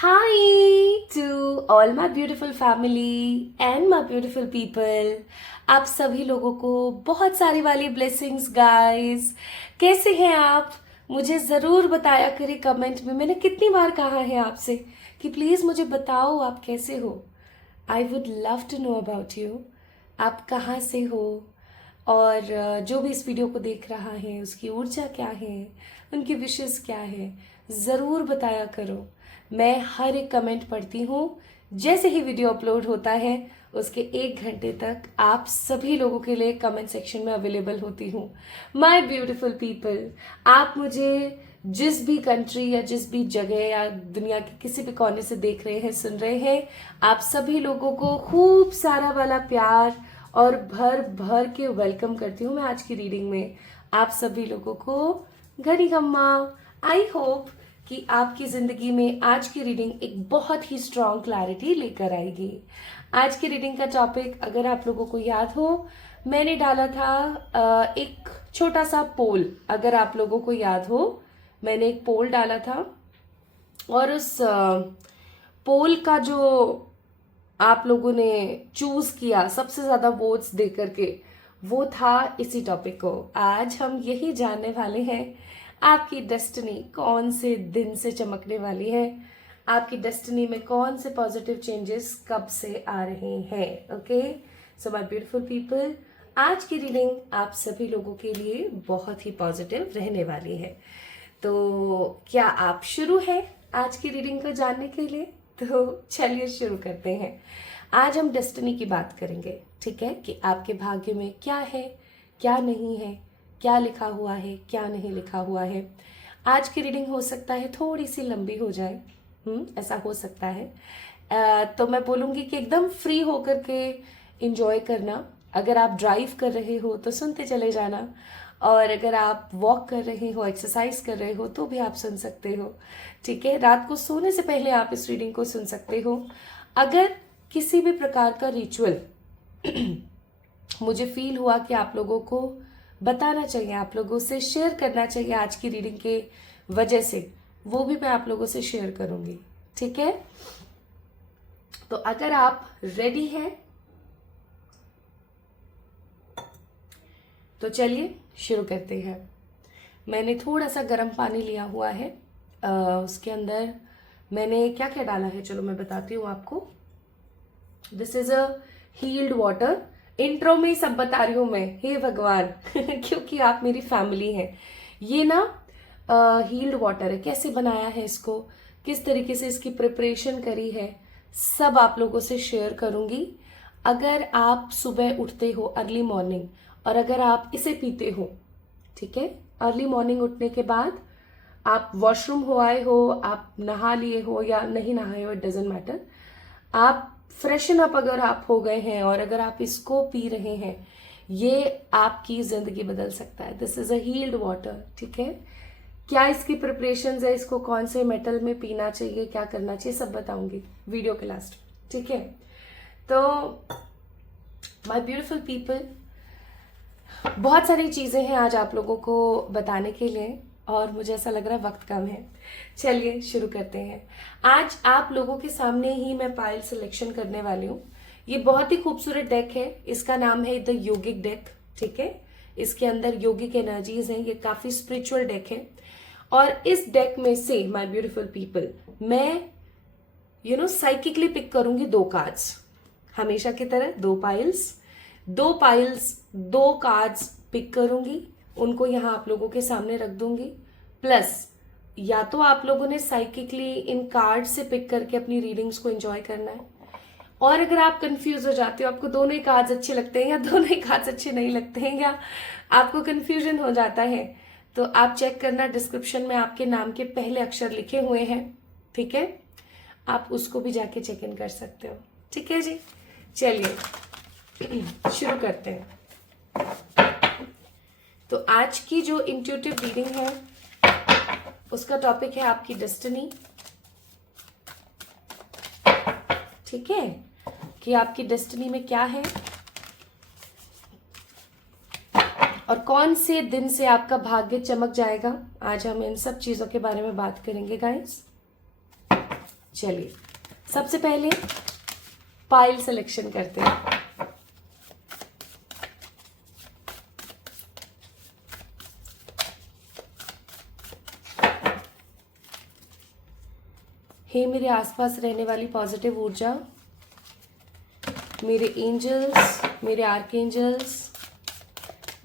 Hi to all my beautiful family and my beautiful people. आप सभी लोगों को बहुत सारी वाली ब्लेसिंग्स गाइस। कैसे हैं आप? मुझे ज़रूर बताया करें कमेंट में। मैंने कितनी बार कहा है आपसे कि प्लीज़ मुझे बताओ आप कैसे हो। I would love to know about you. आप कहाँ से हो और जो भी इस वीडियो को देख रहा है उसकी ऊर्जा क्या है, उनकी विशेस क्या है, ज़रूर बताया करो। मैं हर एक कमेंट पढ़ती हूँ। जैसे ही वीडियो अपलोड होता है उसके 1 घंटे तक आप सभी लोगों के लिए कमेंट सेक्शन में अवेलेबल होती हूँ। माय ब्यूटीफुल पीपल, आप मुझे जिस भी कंट्री या जिस भी जगह या दुनिया के किसी भी कोने से देख रहे हैं, सुन रहे हैं, आप सभी लोगों को खूब सारा वाला प्यार और भर भर के वेलकम करती हूँ मैं आज की रीडिंग में। आप सभी लोगों को घड़ी गम्मा। आई होप कि आपकी जिंदगी में आज की रीडिंग एक बहुत ही स्ट्रॉन्ग क्लैरिटी लेकर आएगी। आज की रीडिंग का टॉपिक अगर आप लोगों को याद हो, मैंने डाला था एक छोटा सा पोल। अगर आप लोगों को याद हो, मैंने एक पोल डाला था और उस पोल का जो आप लोगों ने चूज किया सबसे ज्यादा वोट्स दे करके, वो था इसी टॉपिक को। आज हम यही जानने वाले हैं आपकी डेस्टिनी कौन से दिन से चमकने वाली है, आपकी डेस्टिनी में कौन से पॉजिटिव चेंजेस कब से आ रहे हैं। Okay, so my beautiful people, आज की रीडिंग आप सभी लोगों के लिए बहुत ही पॉजिटिव रहने वाली है। तो क्या आप शुरू हैं आज की रीडिंग को जानने के लिए? तो चलिए शुरू करते हैं। आज हम डेस्टिनी की बात करेंगे, ठीक है, कि आपके भाग्य में क्या है, क्या नहीं है, क्या लिखा हुआ है, क्या नहीं लिखा हुआ है। आज की रीडिंग हो सकता है थोड़ी सी लंबी हो जाए, ऐसा हो सकता है। तो मैं बोलूँगी कि एकदम फ्री होकर के इंजॉय करना। अगर आप ड्राइव कर रहे हो तो सुनते चले जाना, और अगर आप वॉक कर रहे हो, एक्सरसाइज कर रहे हो तो भी आप सुन सकते हो, ठीक है। रात को सोने से पहले आप इस रीडिंग को सुन सकते हो। अगर किसी भी प्रकार का रिचुअल मुझे फील हुआ कि आप लोगों को बताना चाहिए, आप लोगों से शेयर करना चाहिए आज की रीडिंग के वजह से, वो भी मैं आप लोगों से शेयर करूंगी, ठीक है। तो अगर आप रेडी हैं तो चलिए शुरू करते हैं। मैंने थोड़ा सा गर्म पानी लिया हुआ है। उसके अंदर मैंने क्या क्या डाला है, चलो मैं बताती हूँ आपको। This is a healed water. Intro में सब बता रही हूँ मैं, हे भगवान क्योंकि आप मेरी फैमिली हैं। ये ना हील्ड वाटर है। कैसे बनाया है इसको, किस तरीके से इसकी प्रिपरेशन करी है, सब आप लोगों से शेयर करूंगी। अगर आप सुबह उठते हो अर्ली मॉर्निंग और अगर आप इसे पीते हो, ठीक है, अर्ली मॉर्निंग उठने के बाद आप वॉशरूम हो आए हो, आप नहा लिए हो या नहीं नहाए हो, इट डजेंट मैटर, आप फ्रेशन अप अगर आप हो गए हैं और अगर आप इसको पी रहे हैं, ये आपकी जिंदगी बदल सकता है। This is a healed water, ठीक है। क्या इसकी प्रिपरेशन है, इसको कौन से मेटल में पीना चाहिए, क्या करना चाहिए, सब बताऊंगी वीडियो के लास्ट, ठीक है। तो माय ब्यूटीफुल पीपल, बहुत सारी चीजें हैं आज आप लोगों को बताने के लिए और मुझे ऐसा लग रहा है वक्त कम है। चलिए शुरू करते हैं। आज आप लोगों के सामने ही मैं पायल सिलेक्शन करने वाली हूँ। ये बहुत ही खूबसूरत डेक है, इसका नाम है द योगिक डेक, ठीक है। इसके अंदर योगिक एनर्जीज हैं, ये काफी स्पिरिचुअल डेक है। और इस डेक में से माय ब्यूटीफुल पीपल, मैं साइकिकली पिक करूंगी 2 कार्ड्स, हमेशा की तरह 2 पाइल्स, 2 कार्ड्स पिक करूंगी, उनको यहां आप लोगों के सामने रख दूंगी। प्लस या तो आप लोगों ने साइकिकली इन कार्ड से पिक करके अपनी रीडिंग्स को एंजॉय करना है, और अगर आप कंफ्यूज हो जाते हो, आपको दोनों ही कार्ड्स अच्छे लगते हैं या दोनों ही कार्ड्स अच्छे नहीं लगते हैं या आपको कंफ्यूजन हो जाता है, तो आप चेक करना, डिस्क्रिप्शन में आपके नाम के पहले अक्षर लिखे हुए हैं, ठीक है। आप उसको भी जाके चेक इन कर सकते हो, ठीक है जी। चलिए शुरू करते हैं। तो आज की जो इंट्यूटिव रीडिंग है उसका टॉपिक है आपकी डेस्टिनी, ठीक है, कि आपकी डेस्टिनी में क्या है और कौन से दिन से आपका भाग्य चमक जाएगा। आज हम इन सब चीजों के बारे में बात करेंगे गाइस। चलिए सबसे पहले पाइल सिलेक्शन करते हैं। हे मेरे आसपास रहने वाली पॉजिटिव ऊर्जा, मेरे एंजल्स, मेरे आर्कएंजल्स,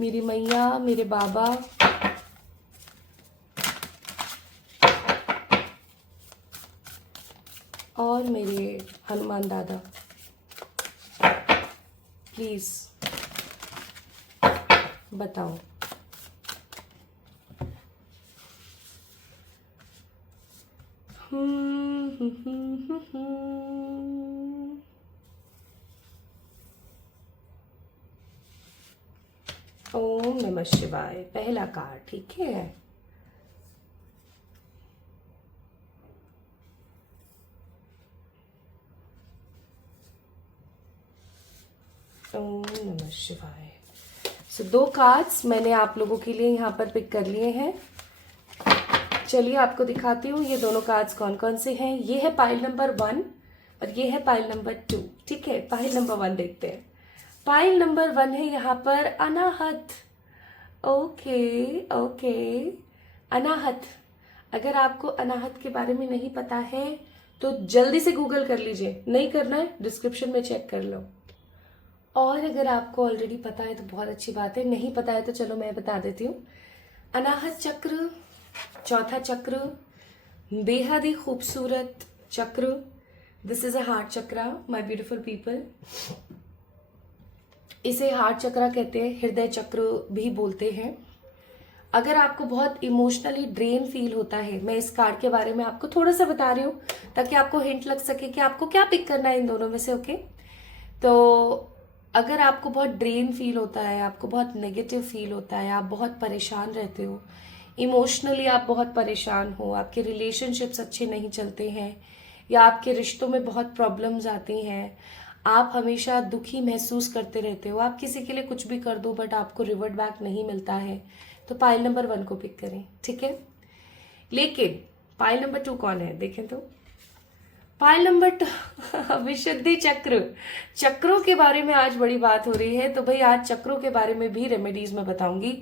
मेरी मैया, मेरे बाबा, और मेरे हनुमान दादा, प्लीज बताओ। ओम नमः शिवाय, पहला कार्ड, ठीक है। ओम नमः शिवाय। सो 2 कार्ड्स मैंने आप लोगों के लिए यहाँ पर पिक कर लिए हैं। चलिए आपको दिखाती हूँ ये दोनों कार्ड्स कौन कौन से हैं। ये है पाइल नंबर 1 और ये है पाइल नंबर 2, ठीक है। पाइल नंबर 1 देखते हैं। पाइल नंबर 1 है यहाँ पर अनाहत। ओके ओके, अनाहत। अगर आपको अनाहत के बारे में नहीं पता है तो जल्दी से गूगल कर लीजिए, नहीं करना है डिस्क्रिप्शन में चेक कर लो। और अगर आपको ऑलरेडी पता है तो बहुत अच्छी बात है, नहीं पता है तो चलो मैं बता देती हूँ। अनाहत चक्र, चौथा चक्र, बेहद ही खूबसूरत चक्र। This is a heart chakra my beautiful people. इसे हार्ट चक्रा कहते हैं, हृदय चक्र भी बोलते हैं। अगर आपको बहुत इमोशनली ड्रेन फील होता है, मैं इस कार्ड के बारे में आपको थोड़ा सा बता रही हूँ ताकि आपको हिंट लग सके कि आपको क्या पिक करना है इन दोनों में से। ओके, तो अगर आपको बहुत ड्रेन फील होता है, आपको बहुत नेगेटिव फील होता है, आप बहुत परेशान रहते हो, इमोशनली आप बहुत परेशान हो, आपके रिलेशनशिप्स अच्छे नहीं चलते हैं या आपके रिश्तों में बहुत प्रॉब्लम्स आती हैं, आप हमेशा दुखी महसूस करते रहते हो, आप किसी के लिए कुछ भी कर दो बट आपको रिवर्ट बैक नहीं मिलता है, तो पाइल नंबर 1 को पिक करें, ठीक है। लेकिन पाइल नंबर 2 कौन है देखें तो। पाइल नंबर 2 विशुद्धि चक्र। चक्रों के बारे में आज बड़ी बात हो रही है, तो भाई आज चक्रों के बारे में भी रेमेडीज में बताऊंगी।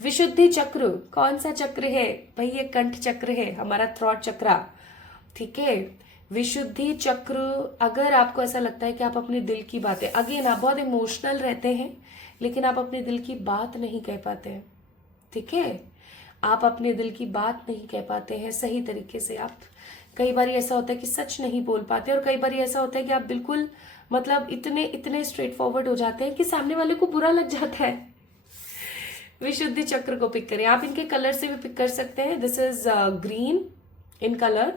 विशुद्धि चक्र कौन सा चक्र है भाई? ये कंठ चक्र है, हमारा थ्रॉट चक्रा, ठीक है। विशुद्धि चक्र, अगर आपको ऐसा लगता है कि आप अपने दिल की बातें, अगेन आप बहुत इमोशनल रहते हैं लेकिन आप अपने दिल की बात नहीं कह पाते हैं, ठीक है। आप अपने दिल की बात नहीं कह पाते हैं सही तरीके से। आप कई बार ऐसा होता है कि सच नहीं बोल पाते, और कई बार ऐसा होता है कि आप बिल्कुल मतलब इतने इतने स्ट्रेट फॉरवर्ड हो जाते हैं कि सामने वाले को बुरा लग जाता है। विशुद्धि चक्र को पिक करें। आप इनके कलर से भी पिक कर सकते हैं। This is green in colour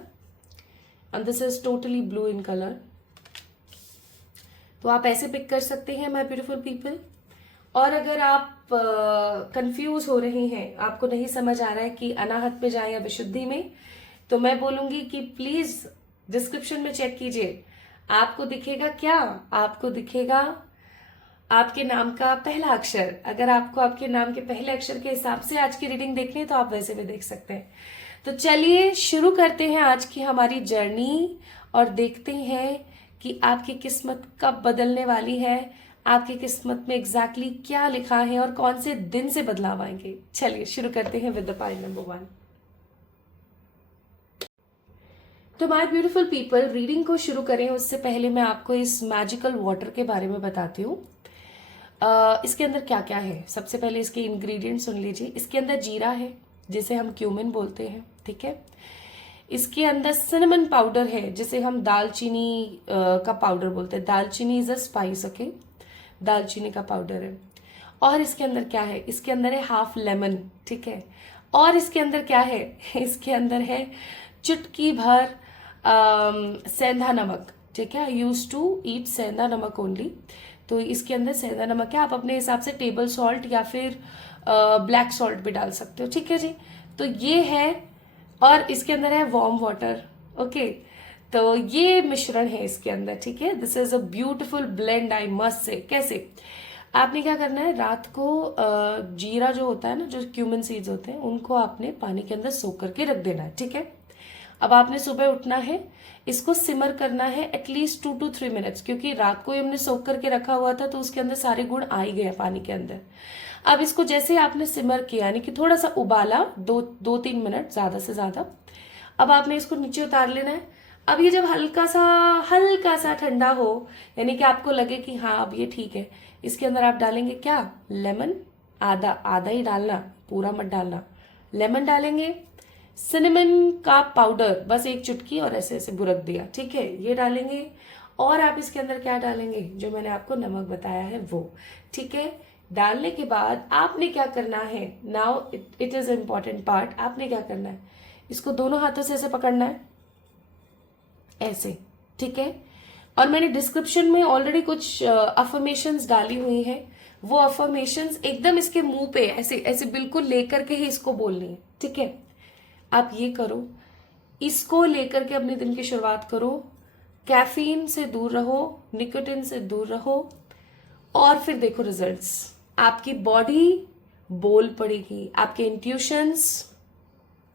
and this is totally blue in colour. तो आप ऐसे पिक कर सकते हैं माय ब्यूटीफुल पीपल। और अगर आप कंफ्यूज हो रहे हैं, आपको नहीं समझ आ रहा है कि अनाहत में जाए या विशुद्धि में, तो मैं बोलूंगी कि प्लीज डिस्क्रिप्शन में चेक कीजिए। आपको दिखेगा क्या? आपको दिखेगा आपके नाम का पहला अक्षर। अगर आपको आपके नाम के पहले अक्षर के हिसाब से आज की रीडिंग देखनी है तो आप वैसे भी देख सकते हैं। तो चलिए शुरू करते हैं आज की हमारी जर्नी और देखते हैं कि आपकी किस्मत कब बदलने वाली है, आपकी किस्मत में एग्जैक्टली क्या लिखा है और कौन से दिन से बदलाव आएंगे। चलिए शुरू करते हैं विद द पाइल नंबर 1। तो माय ब्यूटीफुल पीपल, रीडिंग को शुरू करें उससे पहले मैं आपको इस मैजिकल वाटर के बारे में बताती हूँ। इसके अंदर क्या क्या है। सबसे पहले इसके इंग्रेडिएंट सुन लीजिए। इसके अंदर जीरा है जिसे हम क्यूमिन बोलते हैं, ठीक है। इसके अंदर सिनेमन पाउडर है जिसे हम दालचीनी का पाउडर बोलते हैं। दालचीनी इज अ स्पाइस, ओके, दालचीनी का पाउडर है। और इसके अंदर क्या है? इसके अंदर है हाफ लेमन, ठीक है। और इसके अंदर क्या है? इसके अंदर है चुटकी भर सेंधा नमक, ठीक है। यूज टू ईट सेंधा नमक ओनली। तो इसके अंदर सेंधा नमक है, आप अपने हिसाब से टेबल सॉल्ट या फिर ब्लैक सॉल्ट भी डाल सकते हो, ठीक है जी। तो ये है, और इसके अंदर है वार्म वाटर, ओके। तो ये मिश्रण है इसके अंदर, ठीक है। This is a beautiful blend, I must say. कैसे? आपने क्या करना है, रात को जीरा जो होता है ना, जो क्यूमिन सीड्स होते हैं, उनको आपने पानी के अंदर सोख करके रख देना है, ठीक है। अब आपने सुबह उठना है, इसको सिमर करना है एटलीस्ट 2 to 3 मिनट्स, क्योंकि रात को ही हमने सोख करके रखा हुआ था तो उसके अंदर सारे गुण आ ही गए पानी के अंदर। अब इसको जैसे ही आपने सिमर किया, यानी कि थोड़ा सा उबाला, 2-3 मिनट ज्यादा से ज्यादा, अब आपने इसको नीचे उतार लेना है। अब ये जब हल्का सा ठंडा हो, यानी कि आपको लगे कि हाँ अब ये ठीक है, इसके अंदर आप डालेंगे क्या, लेमन, आधा ही डालना, पूरा मत डालना। लेमन डालेंगे, सिनेमन का पाउडर बस 1 चुटकी और ऐसे ऐसे बुरक दिया, ठीक है, ये डालेंगे। और आप इसके अंदर क्या डालेंगे, जो मैंने आपको नमक बताया है वो, ठीक है। डालने के बाद आपने क्या करना है, now it is important part, आपने क्या करना है, इसको दोनों हाथों से ऐसे पकड़ना है, ऐसे, ठीक है। और मैंने डिस्क्रिप्शन में ऑलरेडी कुछ अफर्मेशंस डाली हुई है, वो अफर्मेशंस एकदम इसके मुंह पे ऐसे ऐसे बिल्कुल लेकर के ही इसको बोलनी है, ठीक है। आप ये करो, इसको लेकर के अपने दिन की शुरुआत करो। कैफीन से दूर रहो, निकोटिन से दूर रहो, और फिर देखो रिजल्ट्स। आपकी बॉडी बोल पड़ेगी, आपके इंट्यूशंस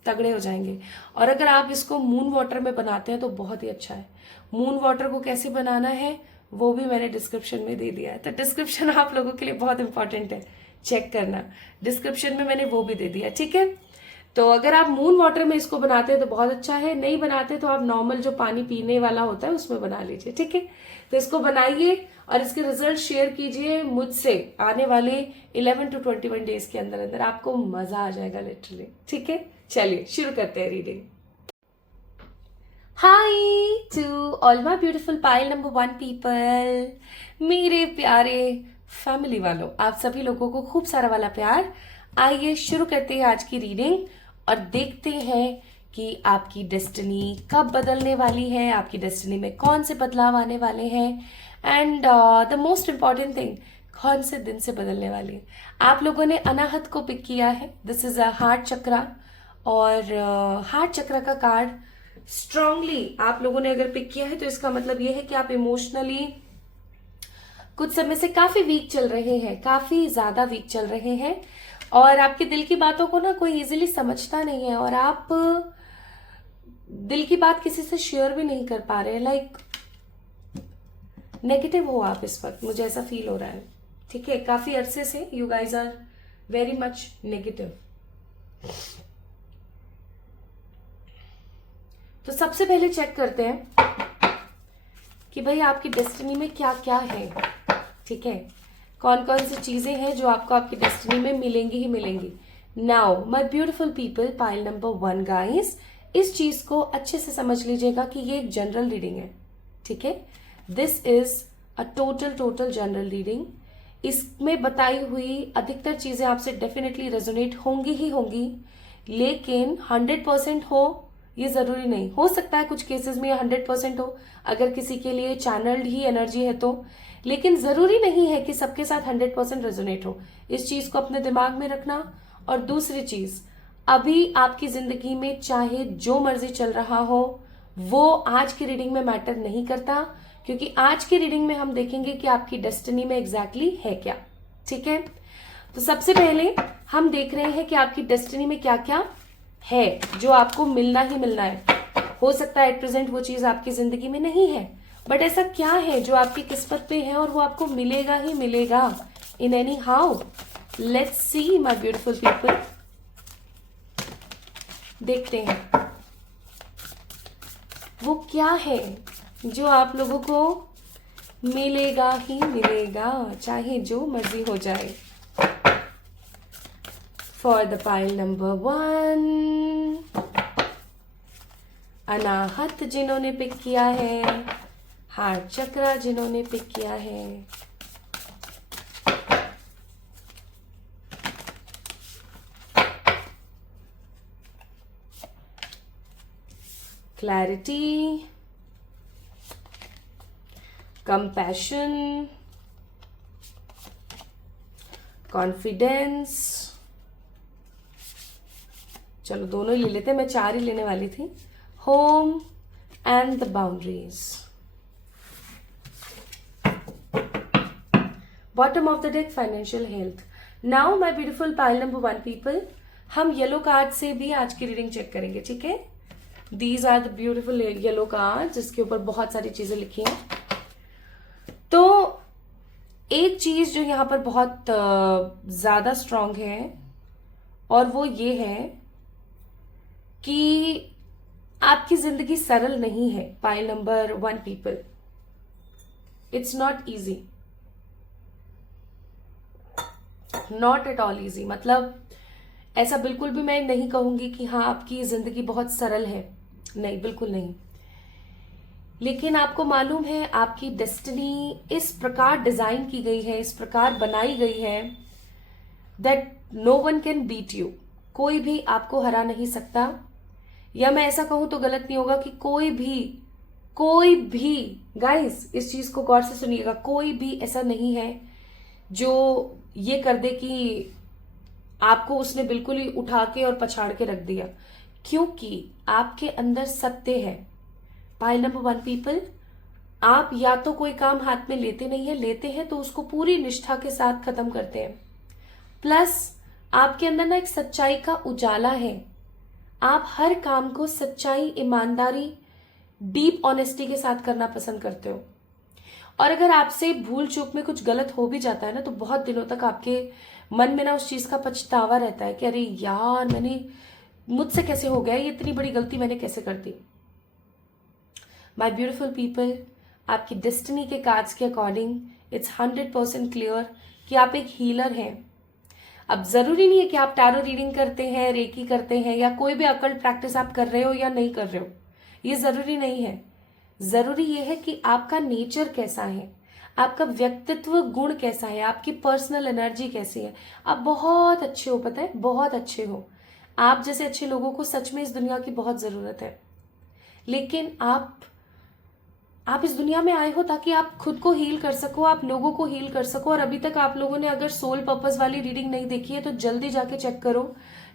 तगड़े हो जाएंगे। और अगर आप इसको मून वाटर में बनाते हैं तो बहुत ही अच्छा है। मून वाटर को कैसे बनाना है वो भी मैंने डिस्क्रिप्शन में दे दिया है, तो डिस्क्रिप्शन आप लोगों के लिए बहुत इंपॉर्टेंट है, चेक करना, डिस्क्रिप्शन में मैंने वो भी दे दिया, ठीक है। तो अगर आप मून वाटर में इसको बनाते हैं तो बहुत अच्छा है, नहीं बनाते तो आप नॉर्मल जो पानी पीने वाला होता है उसमें बना लीजिए, ठीक है। तो इसको बनाइए और इसके रिजल्ट शेयर कीजिए मुझसे आने वाले 11 to 21 डेज के अंदर अंदर, आपको मजा आ जाएगा लिटरली, ठीक है। चलिए शुरू करते हैं reading. Hi to all my beautiful pile number 1 people, मेरे प्यारे फैमिली वालों, आप सभी लोगों को खूब सारा वाला प्यार। आइए शुरू करते हैं आज की रीडिंग और देखते हैं कि आपकी डेस्टिनी कब बदलने वाली है, आपकी डेस्टिनी में कौन से बदलाव आने वाले हैं, and the most important thing, कौन से दिन से बदलने वाली है। आप लोगों ने अनाहत को पिक किया है, दिस इज अ हार्ट चक्रा, और हार्ट चक्रा का कार्ड स्ट्रांगली आप लोगों ने अगर पिक किया है तो इसका मतलब ये है कि आप इमोशनली कुछ समय से काफी वीक चल रहे हैं, काफी ज्यादा वीक चल रहे हैं, और आपके दिल की बातों को ना कोई इजीली समझता नहीं है, और आप दिल की बात किसी से शेयर भी नहीं कर पा रहे हैं। लाइक नेगेटिव हो आप इस वक्त, मुझे ऐसा फील हो रहा है, ठीक है। काफी अरसे से you guys are very much negative. तो सबसे पहले चेक करते हैं कि भाई आपकी डेस्टिनी में क्या क्या है, ठीक है, कौन कौन सी चीजें हैं जो आपको आपकी डेस्टिनी में मिलेंगी ही मिलेंगी। Now my beautiful people, pile number 1 guys, इस चीज को अच्छे से समझ लीजिएगा कि ये एक जनरल रीडिंग है, ठीक है। This is a total general reading. इसमें बताई हुई अधिकतर चीजें आपसे डेफिनेटली रेजोनेट होंगी ही होंगी, लेकिन 100% हो ये जरूरी नहीं। हो सकता है कुछ केसेस में ये 100% हो, अगर किसी के लिए चैनल्ड ही एनर्जी है तो, लेकिन जरूरी नहीं है कि सबके साथ 100% रेजोनेट हो। इस चीज को अपने दिमाग में रखना। और दूसरी चीज, अभी आपकी जिंदगी में चाहे जो मर्जी चल रहा हो वो आज की रीडिंग में मैटर नहीं करता, क्योंकि आज की रीडिंग में हम देखेंगे कि आपकी डेस्टिनी में एग्जैक्टली है क्या, ठीक है। तो सबसे पहले हम देख रहे हैं कि आपकी डेस्टिनी में क्या क्या है जो आपको मिलना ही मिलना है। हो सकता है एट प्रेजेंट वो चीज आपकी जिंदगी में नहीं है, बट ऐसा क्या है जो आपकी किस्मत पे है और वो आपको मिलेगा ही मिलेगा in any how. Let's see my beautiful people, देखते हैं वो क्या है जो आप लोगों को मिलेगा ही मिलेगा, चाहे जो मर्जी हो जाए। फॉर द पाइल नंबर 1, अनाहत जिन्होंने पिक किया है, हार्ट चक्रा जिन्होंने पिक किया है, क्लैरिटी, कंपैशन, कॉन्फिडेंस, चलो दोनों ही ले लेते हैं, मैं 4 ही लेने वाली थी, home and the boundaries. Bottom of the deck, financial health. Now my beautiful pile number 1 people, हम येलो कार्ड से भी आज की रीडिंग चेक करेंगे, ठीक है। These are the beautiful yellow card जिसके ऊपर बहुत सारी चीजें लिखी हैं। तो एक चीज जो यहाँ पर बहुत ज्यादा स्ट्रांग है और वो ये है कि आपकी जिंदगी सरल नहीं है। Pile number 1 people, it's not easy, not at all easy. मतलब ऐसा बिल्कुल भी मैं नहीं कहूंगी कि हाँ आपकी जिंदगी बहुत सरल है, नहीं, बिल्कुल नहीं। लेकिन आपको मालूम है आपकी डेस्टिनी इस प्रकार डिजाइन की गई है, इस प्रकार बनाई गई है that no one can beat you. कोई भी आपको हरा नहीं सकता, या मैं ऐसा कहूं तो गलत नहीं होगा कि कोई भी गाइस इस चीज को गौर से सुनिएगा, कोई भी ऐसा नहीं है जो ये कर दे कि आपको उसने बिल्कुल ही उठा के और पछाड़ के रख दिया, क्योंकि आपके अंदर सत्य है। पाइल नंबर 1 पीपल, आप या तो कोई काम हाथ में लेते नहीं है, लेते हैं तो उसको पूरी निष्ठा के साथ खत्म करते हैं। प्लस आपके अंदर ना एक सच्चाई का उजाला है। आप हर काम को सच्चाई, ईमानदारी, डीप ऑनेस्टी के साथ करना पसंद करते हो। और अगर आपसे भूल चूक में कुछ गलत हो भी जाता है ना, तो बहुत दिनों तक आपके मन में ना उस चीज का पछतावा रहता है कि अरे यार मुझसे कैसे हो गया, ये इतनी बड़ी गलती मैंने कैसे कर दी। माई ब्यूटिफुल पीपल, आपकी डेस्टिनी के कार्ड्स के अकॉर्डिंग इट्स 100% क्लियर कि आप एक हीलर हैं। अब जरूरी नहीं है कि आप टैरो रीडिंग करते हैं, रेकी करते हैं, या कोई भी अकल्ट प्रैक्टिस आप कर रहे हो या नहीं कर रहे हो, ये जरूरी नहीं है। जरूरी ये है कि आपका नेचर कैसा है, आपका व्यक्तित्व गुण कैसा है, आपकी पर्सनल एनर्जी कैसी है। आप बहुत अच्छे हो, पता है, बहुत अच्छे हो। आप जैसे अच्छे लोगों को सच में इस दुनिया की बहुत जरूरत है। लेकिन आप इस दुनिया में आए हो ताकि आप खुद को हील कर सको, आप लोगों को हील कर सको। और अभी तक आप लोगों ने अगर सोल पर्पस वाली रीडिंग नहीं देखी है तो जल्दी जाके चेक करो,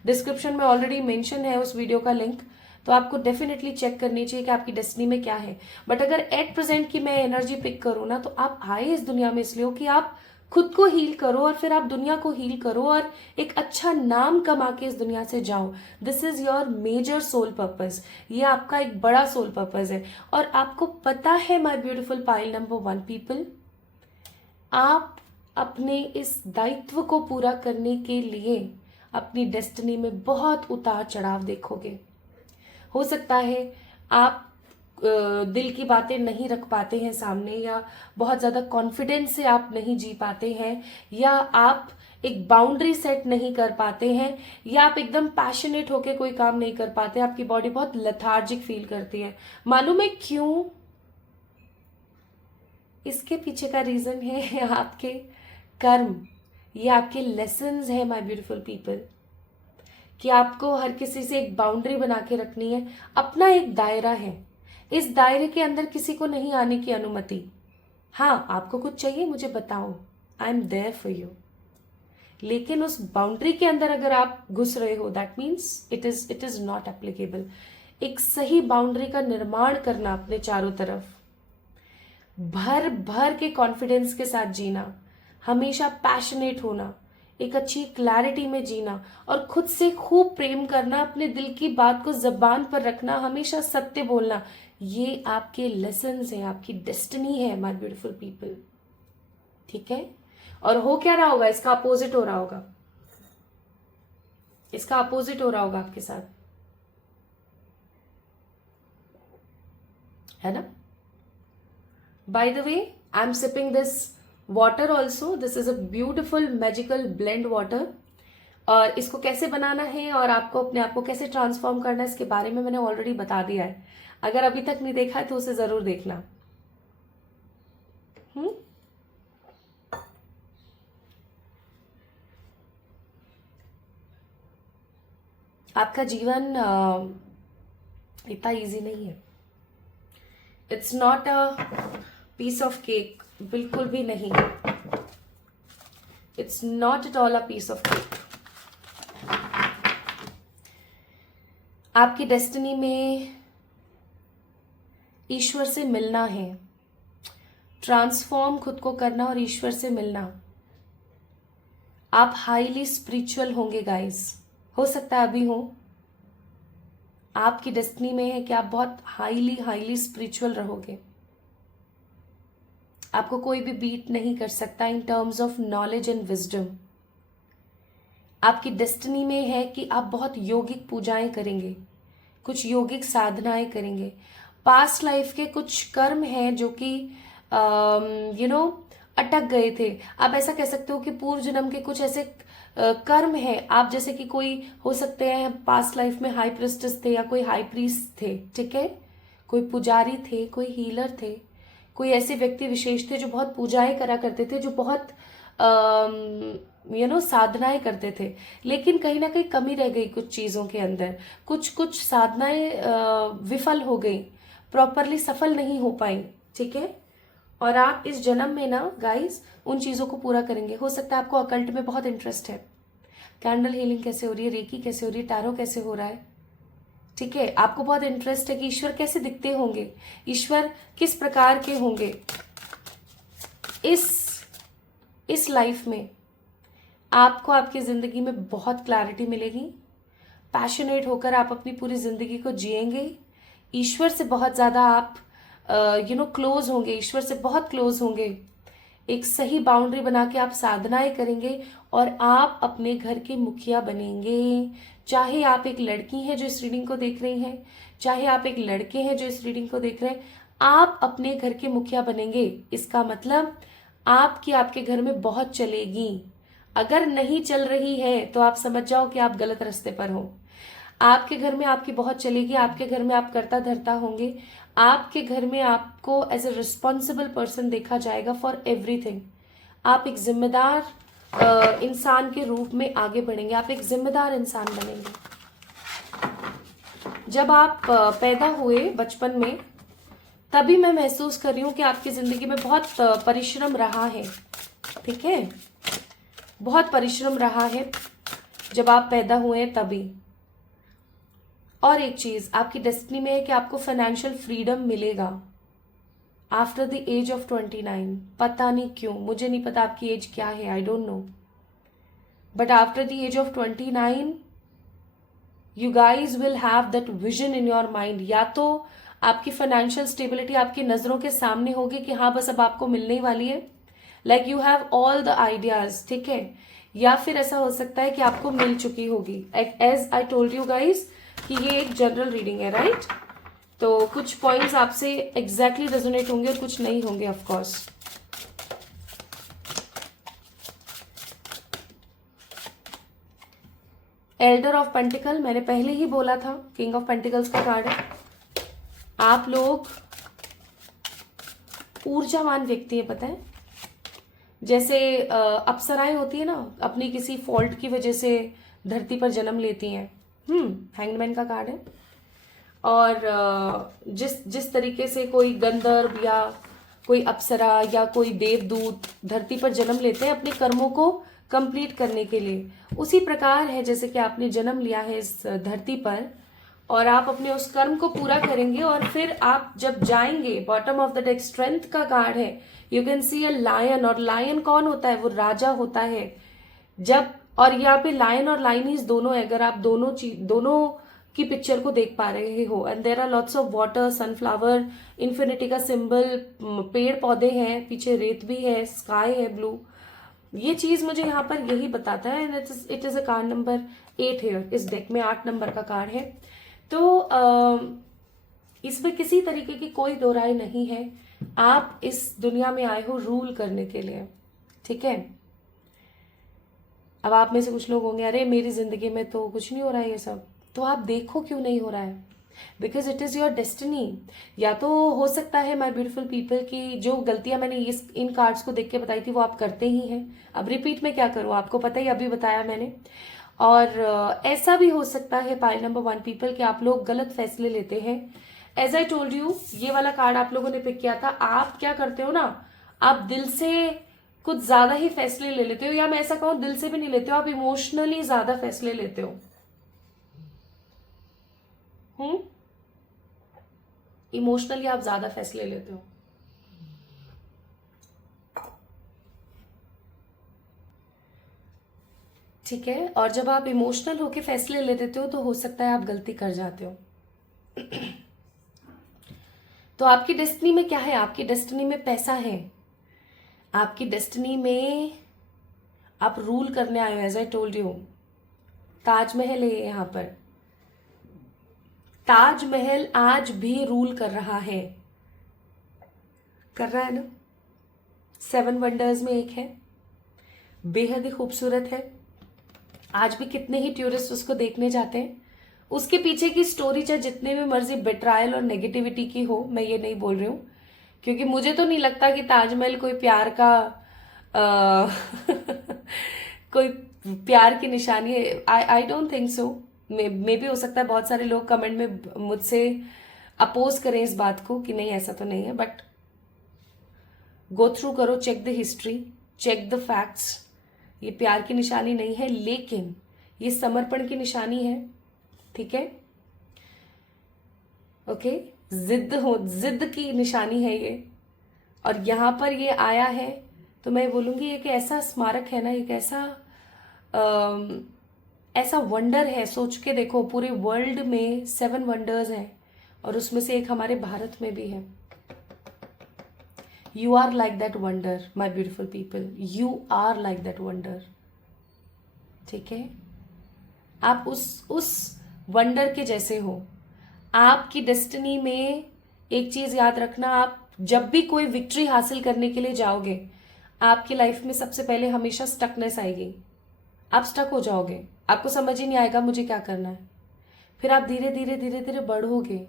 डिस्क्रिप्शन में ऑलरेडी मेंशन है उस वीडियो का लिंक, तो आपको डेफिनेटली चेक करनी चाहिए कि आपकी डेस्टिनी में क्या है। बट अगर एट प्रेजेंट की मैं एनर्जी पिक करूँ ना, तो आप आए इस दुनिया में इसलिए हो कि आप खुद को हील करो और फिर आप दुनिया को हील करो और एक अच्छा नाम कमा के इस दुनिया से जाओ। This is your major soul purpose, ये आपका एक बड़ा सोल पर्पस है। और आपको पता है my beautiful pile number 1 people, आप अपने इस दायित्व को पूरा करने के लिए अपनी डेस्टिनी में बहुत उतार चढ़ाव देखोगे। हो सकता है आप दिल की बातें नहीं रख पाते हैं सामने, या बहुत ज्यादा कॉन्फिडेंस से आप नहीं जी पाते हैं, या आप एक बाउंड्री सेट नहीं कर पाते हैं, या आप एकदम पैशनेट होके कोई काम नहीं कर पाते, आपकी बॉडी बहुत लेथार्जिक फील करती है। मालूम है क्यों? इसके पीछे का रीजन है आपके कर्म, ये आपके लेसन्स है माय ब्यूटीफुल पीपल, कि आपको हर किसी से एक बाउंड्री बना के रखनी है। अपना एक दायरा है, इस दायरे के अंदर किसी को नहीं आने की अनुमति। हाँ, आपको कुछ चाहिए मुझे बताओ, I am there for you. लेकिन उस बाउंड्री के अंदर अगर आप घुस रहे हो, that means it is not applicable. एक सही बाउंड्री का निर्माण करना अपने चारों तरफ, भर भर के कॉन्फिडेंस के साथ जीना, हमेशा पैशनेट होना, एक अच्छी क्लैरिटी में जीना और खुद से खूब प्रेम करना, अपने दिल की बात को जबान पर रखना, हमेशा सत्य बोलना, ये आपके लेसन्स हैं, आपकी डेस्टिनी है माय ब्यूटीफुल पीपल। ठीक है? और हो क्या रहा होगा? इसका अपोजिट हो रहा होगा, इसका अपोजिट हो रहा होगा आपके साथ, है ना? By the way, I am sipping this water also. This is a beautiful magical blend water. और इसको कैसे बनाना है और आपको अपने आप को कैसे ट्रांसफॉर्म करना है, इसके बारे में मैंने ऑलरेडी बता दिया है। अगर अभी तक नहीं देखा है तो उसे जरूर देखना। आपका जीवन इतना इजी नहीं है। It's not a piece of cake, बिल्कुल भी नहीं। It's not at all a piece of cake. आपकी डेस्टिनी में ईश्वर से मिलना है, ट्रांसफॉर्म खुद को करना और ईश्वर से मिलना। आप हाईली स्पिरिचुअल होंगे गाइस, हो सकता है अभी हो, आपकी डेस्टिनी में है कि आप बहुत हाईली हाईली स्पिरिचुअल रहोगे। आपको कोई भी बीट नहीं कर सकता in terms of knowledge and wisdom. आपकी डेस्टिनी में है कि आप बहुत योगिक पूजाएं करेंगे, कुछ योगिक साधनाएं करेंगे। पास्ट लाइफ के कुछ कर्म हैं जो कि अटक गए थे। आप ऐसा कह सकते हो कि पूर्व जन्म के कुछ ऐसे कर्म हैं। आप जैसे कि कोई हो सकते हैं पास्ट लाइफ में हाई प्रिस्टेस थे या कोई हाई प्रीस्ट थे, ठीक है, कोई पुजारी थे, कोई हीलर थे, कोई ऐसे व्यक्ति विशेष थे जो बहुत पूजाएं करा करते थे, जो बहुत साधनाएं करते थे, लेकिन कहीं ना कहीं कमी रह गई कुछ चीजों के अंदर। कुछ कुछ साधनाएं विफल हो गई, प्रॉपरली सफल नहीं हो पाई, ठीक है। और आप इस जन्म में ना गाइस उन चीजों को पूरा करेंगे। हो सकता है आपको अकल्ट में बहुत इंटरेस्ट है, कैंडल हीलिंग कैसे हो रही है, रेकी कैसे हो रही है, टैरो कैसे हो रहा है, ठीक है। आपको बहुत इंटरेस्ट है कि ईश्वर कैसे दिखते होंगे, ईश्वर किस प्रकार के होंगे इस लाइफ में। आपको आपकी जिंदगी में बहुत क्लैरिटी मिलेगी। पैशनेट होकर आप अपनी पूरी जिंदगी को जिएंगे। ईश्वर से बहुत ज्यादा आप क्लोज होंगे, ईश्वर से बहुत क्लोज होंगे। एक सही बाउंड्री बना के आप साधनाएं करेंगे और आप अपने घर के मुखिया बनेंगे। चाहे आप एक लड़की हैं जो इस रीडिंग को देख रही हैं, चाहे आप एक लड़के हैं जो इस रीडिंग को देख रहे हैं, आप अपने घर के मुखिया बनेंगे। इसका मतलब आपकी आपके घर में बहुत चलेगी। अगर नहीं चल रही है तो आप समझ जाओ कि आप गलत रास्ते पर हो। आपके घर में आपकी बहुत चलेगी, आपके घर में आप करता धरता होंगे, आपके घर में आपको एज ए रिस्पॉन्सिबल पर्सन देखा जाएगा फॉर एवरीथिंग। आप एक जिम्मेदार इंसान के रूप में आगे बढ़ेंगे, आप एक जिम्मेदार इंसान बनेंगे। जब आप पैदा हुए बचपन में, तभी मैं महसूस कर रही हूं कि आपकी जिंदगी में बहुत परिश्रम रहा है, ठीक है, बहुत परिश्रम रहा है जब आप पैदा हुए तभी। और एक चीज आपकी डेस्टिनी में है कि आपको फाइनेंशियल फ्रीडम मिलेगा आफ्टर द एज ऑफ 29। पता नहीं क्यों, मुझे नहीं पता आपकी एज क्या है, I don't know, but after the age of 29 you guys will have that vision in your mind. या तो आपकी फाइनेंशियल स्टेबिलिटी आपकी नजरों के सामने होगी कि हाँ बस अब आपको मिलने ही वाली है, like you have all the ideas, ठीक है। या फिर ऐसा हो सकता है कि आपको मिल चुकी होगी। As I told you guys कि ये एक जनरल रीडिंग है, राइट। तो कुछ पॉइंट्स आपसे एग्जैक्टली रेजोनेट होंगे और कुछ नहीं होंगे, of course. Elder of pentacle, मैंने पहले ही बोला था, किंग ऑफ पेंटिकल्स का कार्ड है। आप लोग ऊर्जावान व्यक्ति है, पता है। जैसे अप्सराएं होती है ना, अपनी किसी फॉल्ट की वजह से धरती पर जन्म लेती हैं। हैंगमैन का कार्ड है। और जिस तरीके से कोई गंधर्व या कोई अप्सरा या कोई देवदूत धरती पर जन्म लेते हैं अपने कर्मों को कंप्लीट करने के लिए, उसी प्रकार है जैसे कि आपने जन्म लिया है इस धरती पर और आप अपने उस कर्म को पूरा करेंगे। और फिर आप जब जाएंगे, bottom of the deck strength का कार्ड है, you can see a lion. और लायन कौन होता है? वो राजा होता है। जब और यहाँ पे लायन और लाइनीज दोनों है, अगर आप दोनों की पिक्चर को देख पा रहे हो। And there are lots of water, sunflower, infinity का सिंबल, पेड़ पौधे हैं, पीछे रेत भी है, स्काई है ब्लू। ये चीज मुझे यहाँ पर यही बताता है। And it is a card number 8 है इस डेक में, 8 नंबर का कार्ड है। तो इसमें किसी तरीके की कोई दो राय नहीं है। आप इस दुनिया में आए हो रूल करने के लिए, ठीक है। अब आप में से कुछ लोग होंगे, अरे मेरी जिंदगी में तो कुछ नहीं हो रहा है ये सब। तो आप देखो क्यों नहीं हो रहा है, because it is your destiny. या तो हो सकता है माई ब्यूटीफुल पीपल की जो गलतियां मैंने इन कार्ड्स को देख के बताई थी वो आप करते ही हैं। अब रिपीट में क्या करूं, आपको पता ही, अभी बताया मैंने। और ऐसा भी हो सकता है पाइल नंबर 1 पीपल कि आप लोग गलत फैसले लेते हैं। एज आई टोल्ड यू, ये वाला कार्ड आप लोगों ने पिक किया था। आप क्या करते हो ना, आप दिल से कुछ ज्यादा ही फैसले ले लेते हो, या मैं ऐसा कहूं दिल से भी नहीं लेते हो, आप इमोशनली ज्यादा फैसले लेते हो। इमोशनली आप ज्यादा फैसले लेते हो। ठीक है। और जब आप इमोशनल होके फैसले ले लेते हो तो हो सकता है आप गलती कर जाते हो। तो आपकी डेस्टिनी में क्या है? आपकी डेस्टिनी में पैसा है, आपकी डेस्टिनी में आप रूल करने आए हो, as I told you. Taj Mahal है यहाँ पर, ताजमहल आज भी रूल कर रहा है, कर रहा है ना। 7 वंडर्स में एक है, बेहद ही खूबसूरत है। आज भी कितने ही टूरिस्ट उसको देखने जाते हैं। उसके पीछे की स्टोरी चाहे जितने भी मर्जी बेट्रायल और नेगेटिविटी की हो, मैं ये नहीं बोल रही हूँ, क्योंकि मुझे तो नहीं लगता कि ताजमहल कोई प्यार का कोई प्यार की निशानी है। I don't think so. मे भी हो सकता है बहुत सारे लोग कमेंट में मुझसे अपोज करें इस बात को कि नहीं ऐसा तो नहीं है, बट गो थ्रू करो, check the history, check the facts. ये प्यार की निशानी नहीं है, लेकिन ये समर्पण की निशानी है, ठीक है। ओके, जिद की निशानी है ये। और यहां पर ये आया है तो मैं बोलूंगी एक ऐसा स्मारक है ना, एक ऐसा वंडर है। सोच के देखो, पूरे वर्ल्ड में 7 वंडर्स हैं और उसमें से एक हमारे भारत में भी है। You are like that wonder my beautiful people, you are like that wonder, ठीक है। आप उस वंडर के जैसे हो। आपकी डेस्टिनी में एक चीज याद रखना, आप जब भी कोई विक्ट्री हासिल करने के लिए जाओगे, आपकी लाइफ में सबसे पहले हमेशा स्टकनेस आएगी। आप स्टक हो जाओगे, आपको समझ ही नहीं आएगा मुझे क्या करना है। फिर आप धीरे धीरे धीरे धीरे बढ़ोगे।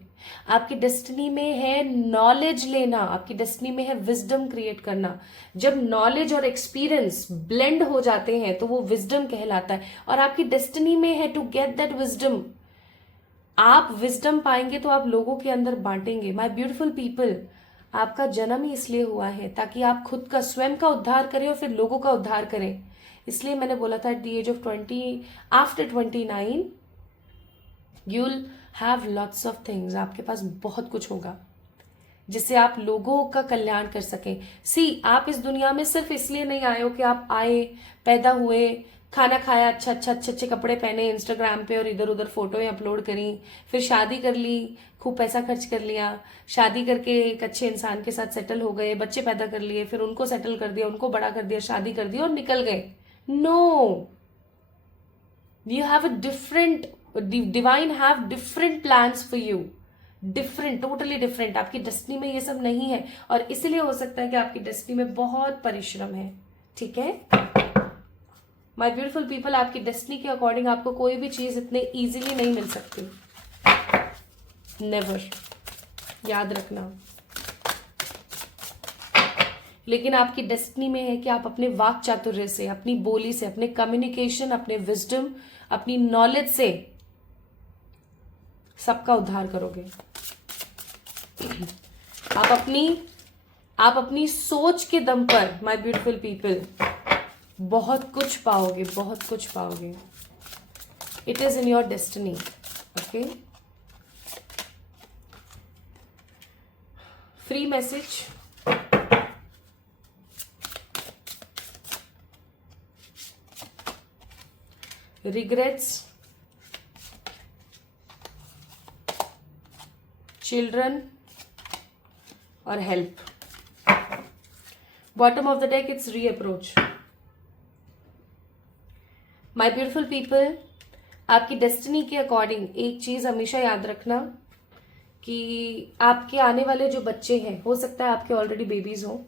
आपकी डेस्टिनी में है नॉलेज लेना, आपकी डेस्टिनी में है विजडम क्रिएट करना। जब नॉलेज और एक्सपीरियंस ब्लेंड हो जाते हैं तो वो विजडम कहलाता है, और आपकी डेस्टिनी में है टू गेट दैट विजडम। आप विजडम पाएंगे तो आप लोगों के अंदर बांटेंगे। माय ब्यूटीफुल पीपल, आपका जन्म ही इसलिए हुआ है ताकि आप खुद का, स्वयं का उद्धार करें और फिर लोगों का उद्धार करें। इसलिए मैंने बोला था at the age of 20, after 29 you'll have lots of things, आपके पास बहुत कुछ होगा जिससे आप लोगों का कल्याण कर सकें। आप इस दुनिया में सिर्फ इसलिए नहीं आए हो कि आप आए, पैदा हुए, खाना खाया, अच्छे कपड़े पहने, इंस्टाग्राम पे और इधर उधर फोटोएं अपलोड करी, फिर शादी कर ली, खूब पैसा खर्च कर लिया, शादी करके एक अच्छे इंसान के साथ सेटल हो गए, बच्चे पैदा कर लिए, फिर उनको सेटल कर दिया, उनको बड़ा कर दिया, शादी कर दी और निकल गए। No, you have a different, divine have different plans for you, different, totally different. आपकी डेस्टिनी में ये सब नहीं है, और इसलिए हो सकता है कि आपकी डेस्टिनी में बहुत परिश्रम है, ठीक है। माय ब्यूटीफुल पीपल, आपकी डेस्टिनी के अकॉर्डिंग आपको कोई भी चीज इतने इजीली नहीं मिल सकती, नेवर, याद रखना। लेकिन आपकी डेस्टिनी में है कि आप अपने वाक चातुर्य से, अपनी बोली से, अपने कम्युनिकेशन, अपने विजडम, अपनी नॉलेज से सबका उद्धार करोगे। आप अपनी सोच के दम पर, माय ब्यूटीफुल पीपल, बहुत कुछ पाओगे, बहुत कुछ पाओगे। It is in your destiny, okay. Free message, regrets, children और help. Bottom of the deck, it's reapproach. My beautiful people, आपकी डेस्टिनी के अकॉर्डिंग एक चीज हमेशा याद रखना कि आपके आने वाले जो बच्चे हैं, हो सकता है आपके ऑलरेडी बेबीज हो,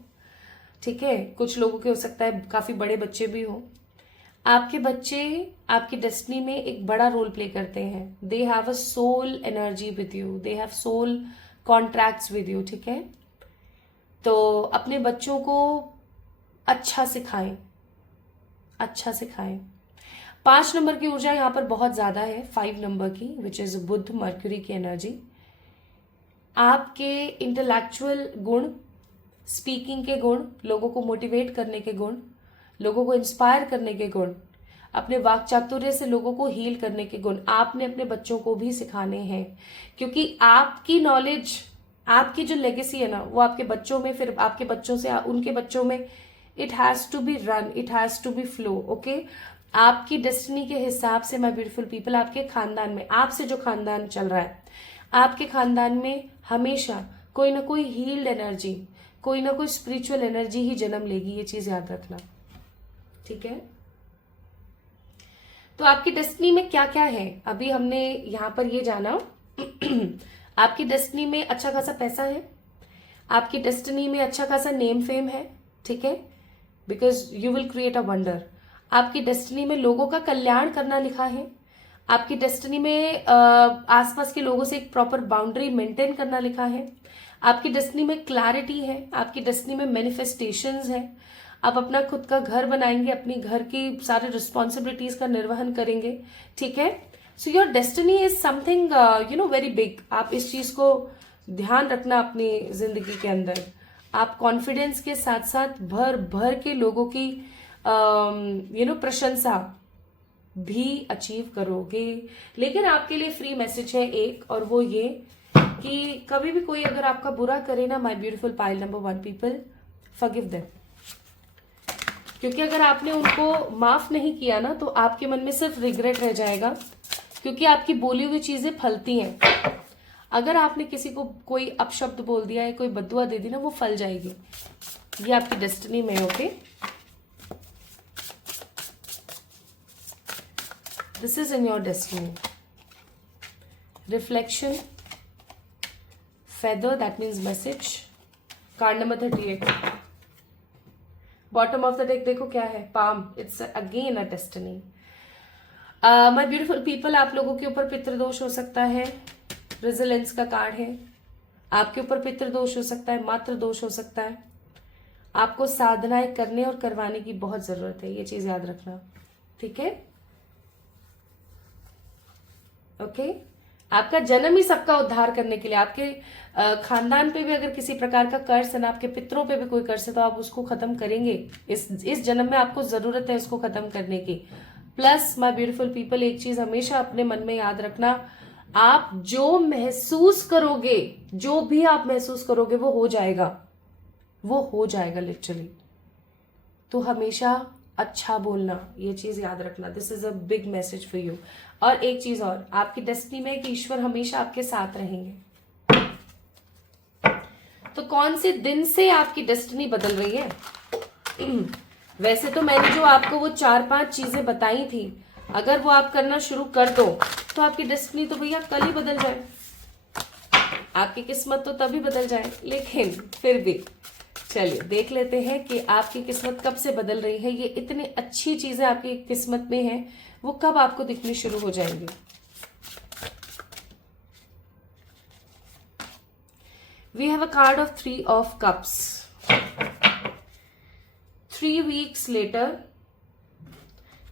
ठीक है, कुछ लोगों के हो सकता है काफी बड़े बच्चे भी हो। आपके बच्चे आपकी डेस्टिनी में एक बड़ा रोल प्ले करते हैं। They have a soul energy with you, they have soul contracts with you, ठीक है। तो अपने बच्चों को अच्छा सिखाएं, अच्छा सिखाएं। 5 नंबर की ऊर्जा यहाँ पर बहुत ज्यादा है, 5 नंबर की, विच इज बुध मर्क्यूरी की एनर्जी। आपके इंटेलेक्चुअल गुण, स्पीकिंग के गुण, लोगों को मोटिवेट करने के गुण, लोगों को इंस्पायर करने के गुण, अपने वाक चातुर्य से लोगों को हील करने के गुण आपने अपने बच्चों को भी सिखाने हैं। क्योंकि आपकी नॉलेज, आपकी जो लेगेसी है ना, वो आपके बच्चों में, फिर आपके बच्चों से उनके बच्चों में, it has to be run, it has to be flow, okay. आपकी डेस्टिनी के हिसाब से, माय ब्यूटीफुल पीपल, आपके खानदान में, आपसे जो खानदान चल रहा है, आपके खानदान में हमेशा कोई ना कोई हील्ड एनर्जी, कोई ना कोई स्पिरिचुअल एनर्जी ही जन्म लेगी, ये चीज याद रखना, ठीक है। तो आपकी डेस्टिनी में क्या क्या है, अभी हमने यहाँ पर ये जाना। आपकी डेस्टिनी में अच्छा खासा पैसा है, आपकी डेस्टिनी में अच्छा खासा नेम फेम है, ठीक है, because you will create a wonder. आपकी डेस्टिनी में लोगों का कल्याण करना लिखा है, आपकी डेस्टिनी में आसपास के लोगों से एक प्रॉपर बाउंड्री मेंटेन करना लिखा है, आपकी डेस्टिनी में क्लैरिटी है, आपकी डेस्टिनी में मैनिफेस्टेशंस है, आप अपना खुद का घर बनाएंगे, अपनी घर की सारे रिस्पॉन्सिबिलिटीज का निर्वहन करेंगे, ठीक है। So your destiny is something very big. आप इस चीज को ध्यान रखना अपनी जिंदगी के अंदर। आप कॉन्फिडेंस के साथ साथ भर भर के लोगों की प्रशंसा भी अचीव करोगे। लेकिन आपके लिए फ्री मैसेज है एक, और वो ये कि कभी भी कोई अगर आपका बुरा करे ना, my beautiful pile number 1 people, forgive them. क्योंकि अगर आपने उनको माफ नहीं किया ना, तो आपके मन में सिर्फ रिग्रेट रह जाएगा, क्योंकि आपकी बोली हुई चीजें फलती हैं। अगर आपने किसी को कोई अपशब्द बोल दिया है, कोई बद्दुआ दे दी ना, वो फल जाएगी। ये आपकी डेस्टिनी में, okay. This is in your destiny. Reflection, feather, that means message. Card number 38, bottom of the deck देखो क्या है, palm, it's again a destiny. My beautiful people, आप लोगों के ऊपर पितृदोष हो सकता है, रेजिलेंस का कार्ड है। आपके ऊपर पितृदोष हो सकता है, मातृ दोष हो सकता है। आपको साधनाएं करने और करवाने की बहुत जरूरत है, ये चीज याद रखना, ठीक है, ओके। आपका जन्म ही सबका उद्धार करने के लिए। आपके खानदान पे भी अगर किसी प्रकार का कर्ज है ना, आपके पितरों पे भी कोई कर्ज है, तो आप उसको खत्म करेंगे। इस जन्म में आपको जरूरत है इसको खत्म करने की। प्लस माय ब्यूटीफुल पीपल, एक चीज हमेशा अपने मन में याद रखना, आप जो महसूस करोगे, जो भी आप महसूस करोगे, वो हो जाएगा, वो हो जाएगा लिटरली। तो हमेशा अच्छा बोलना, ये चीज याद रखना। This is a big message for you. और एक चीज और, आपकी डेस्टिनी में एक ईश्वर हमेशा आपके साथ रहेंगे। तो कौन से दिन से आपकी डेस्टिनी बदल रही है? वैसे तो मैंने जो आपको वो 4-5 चीजें बताई थी, अगर वो आप करना शुरू कर दो तो आपकी डेस्टिनी तो भैया कल ही बदल जाए, आपकी किस्मत तो तभी बदल जाए। लेकिन फिर भी चलिए देख लेते हैं कि आपकी किस्मत कब से बदल रही है। ये इतनी अच्छी चीजें आपकी किस्मत में हैं, वो कब आपको दिखनी शुरू हो जाएंगी। We have a card of 3 of Cups. 3 weeks later,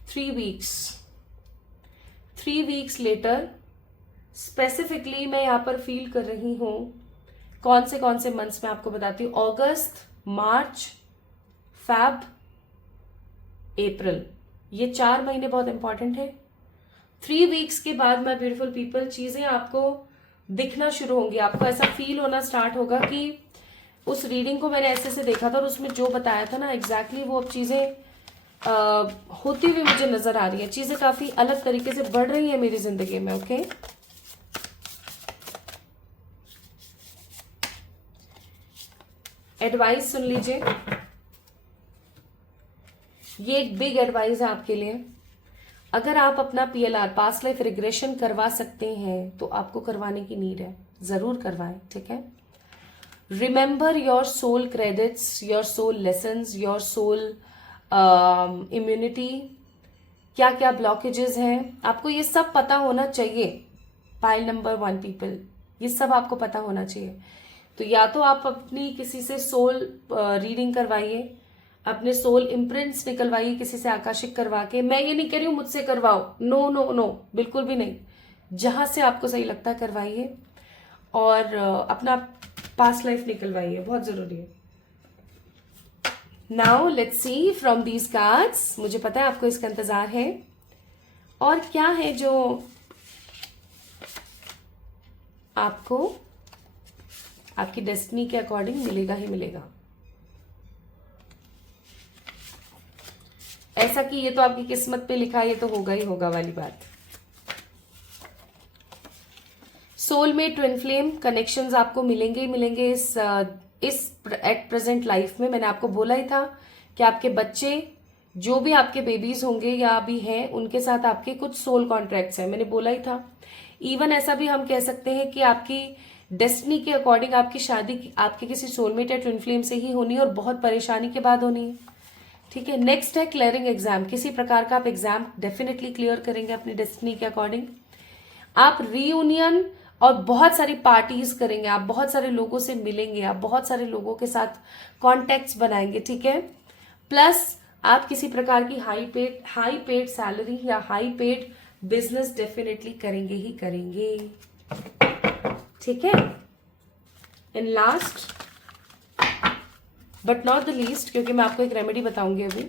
3 weeks later, specifically मैं यहाँ पर फील कर रही हूँ कौन से मंथ्स में आपको बताती हूँ। अगस्त, मार्च, फैब, अप्रैल, ये 4 महीने बहुत इंपॉर्टेंट है। 3 वीक्स के बाद माय ब्यूटीफुल पीपल, चीजें आपको दिखना शुरू होंगी। आपको ऐसा फील होना स्टार्ट होगा कि उस रीडिंग को मैंने ऐसे से देखा था और उसमें जो बताया था ना एग्जैक्टली वो अब चीजें होती हुई मुझे नजर आ रही है। चीजें काफी अलग तरीके से बढ़ रही है मेरी जिंदगी में, ओके। एडवाइस सुन लीजिए, ये एक बिग एडवाइस है आपके लिए। अगर आप अपना PLR, पास्ट लाइफ रिग्रेशन, करवा सकते हैं तो आपको करवाने की नीड है, जरूर करवाएं, ठीक है। Remember your soul credits, your soul lessons, your soul immunity, क्या क्या ब्लॉकेजेस हैं, आपको ये सब पता होना चाहिए। पाइल नंबर 1 पीपल, ये सब आपको पता होना चाहिए। तो या तो आप अपनी किसी से सोल रीडिंग करवाइए, अपने सोल इम्प्रिंट्स निकलवाइए किसी से आकाशिक करवा के। मैं ये नहीं कह रही हूं मुझसे करवाओ, नो नो नो, बिल्कुल भी नहीं। जहां से आपको सही लगता है करवाइए और अपना पास्ट लाइफ निकलवाइए, बहुत जरूरी है। Now let's C from these cards, मुझे पता है आपको इसका इंतजार है, और क्या है जो आपको आपकी डेस्टिनी के अकॉर्डिंग मिलेगा ही मिलेगा। ऐसा कि ये तो आपकी किस्मत पे लिखा है, ये तो होगा ही होगा वाली बात। सोलमेट ट्विन फ्लेम कनेक्शंस आपको मिलेंगे ही मिलेंगे इस एट प्रेजेंट लाइफ में। मैंने आपको बोला ही था कि आपके बच्चे जो भी आपके बेबीज होंगे या अभी हैं उनके साथ आपके कुछ सोल कॉन्ट्रैक्ट्स हैं, मैंने बोला ही था। इवन ऐसा भी हम कह सकते हैं कि आपकी डेस्टिनी के अकॉर्डिंग आपकी शादी आपके किसी सोलमेट या ट्विन फ्लेम से ही होनी है और बहुत परेशानी के बाद होनी है। ठीक है, नेक्स्ट है क्लियरिंग एग्जाम। किसी प्रकार का आप एग्जाम डेफिनेटली क्लियर करेंगे अपनी डेस्टिनी के अकॉर्डिंग। आप रीयूनियन और बहुत सारी पार्टीज करेंगे, आप बहुत सारे लोगों से मिलेंगे, आप बहुत सारे लोगों के साथ कॉन्टेक्ट्स बनाएंगे। ठीक है, प्लस आप किसी प्रकार की हाई पेड सैलरी या हाई पेड बिजनेस डेफिनेटली करेंगे ही करेंगे। ठीक है, and last but not the least, क्योंकि मैं आपको एक रेमेडी बताऊंगी अभी।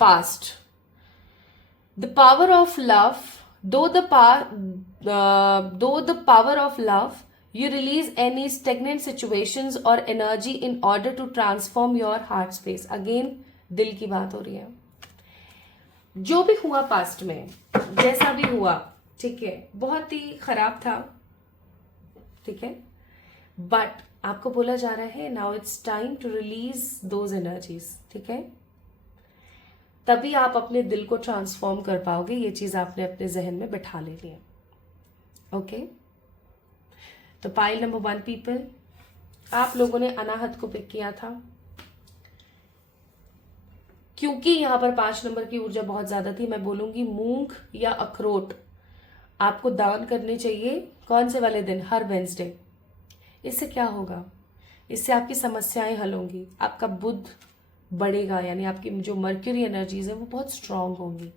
Fast, the power of love, दो the power of love you release any stagnant situations or energy in order to transform your heart space। Again दिल की बात हो रही है। जो भी हुआ पास्ट में, जैसा भी हुआ, ठीक है, बहुत ही खराब था, ठीक है, बट आपको बोला जा रहा है now it's time to release those energies. ठीक है, तभी आप अपने दिल को ट्रांसफॉर्म कर पाओगे। ये चीज आपने अपने जहन में बैठा लेनी है। ओके, तो पाइल नंबर 1 पीपल, आप लोगों ने अनाहत को पिक किया था क्योंकि यहां पर 5 नंबर की ऊर्जा बहुत ज्यादा थी। मैं बोलूंगी मूंग या अखरोट आपको दान करने चाहिए। कौन से वाले दिन? हर वेंसडे। इससे क्या होगा? इससे आपकी समस्याएं हल होंगी, आपका बुद्ध बढ़ेगा, यानी आपकी जो मर्क्यूरी एनर्जीज है वो बहुत स्ट्रांग होंगी।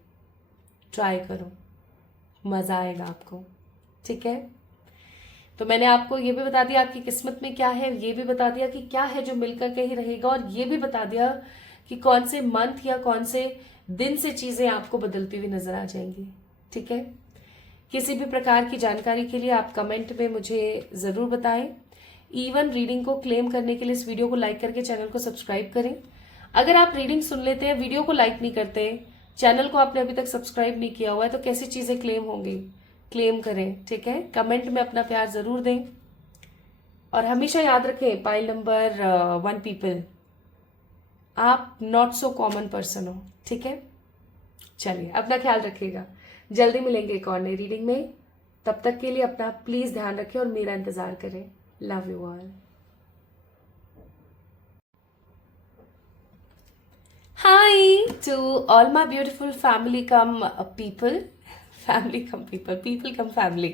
ट्राई करो, मजा आएगा आपको। ठीक है, तो मैंने आपको ये भी बता दिया आपकी किस्मत में क्या है, ये भी बता दिया कि क्या है जो मिलकर के ही रहेगा, और ये भी बता दिया कि कौन से मंथ या कौन से दिन से चीजें आपको बदलती हुई नजर आ जाएंगी। ठीक है, किसी भी प्रकार की जानकारी के लिए आप कमेंट में मुझे जरूर बताएं। इवन रीडिंग को क्लेम करने के लिए इस वीडियो को लाइक करके चैनल को सब्सक्राइब करें। अगर आप रीडिंग सुन लेते हैं, वीडियो को लाइक नहीं करते, चैनल को आपने अभी तक सब्सक्राइब नहीं किया हुआ है, तो कैसी चीजें क्लेम होंगी? क्लेम करें। ठीक है, कमेंट में अपना प्यार जरूर दें और हमेशा याद रखें पाइल नंबर 1 पीपल, आप नॉट सो कॉमन पर्सन हो। ठीक है, चलिए अपना ख्याल रखिएगा। जल्दी मिलेंगे एक और नई रीडिंग में। तब तक के लिए अपना प्लीज ध्यान रखें और मेरा इंतजार करें। Love you all. Hi to all my beautiful family come people, family come people, people come family.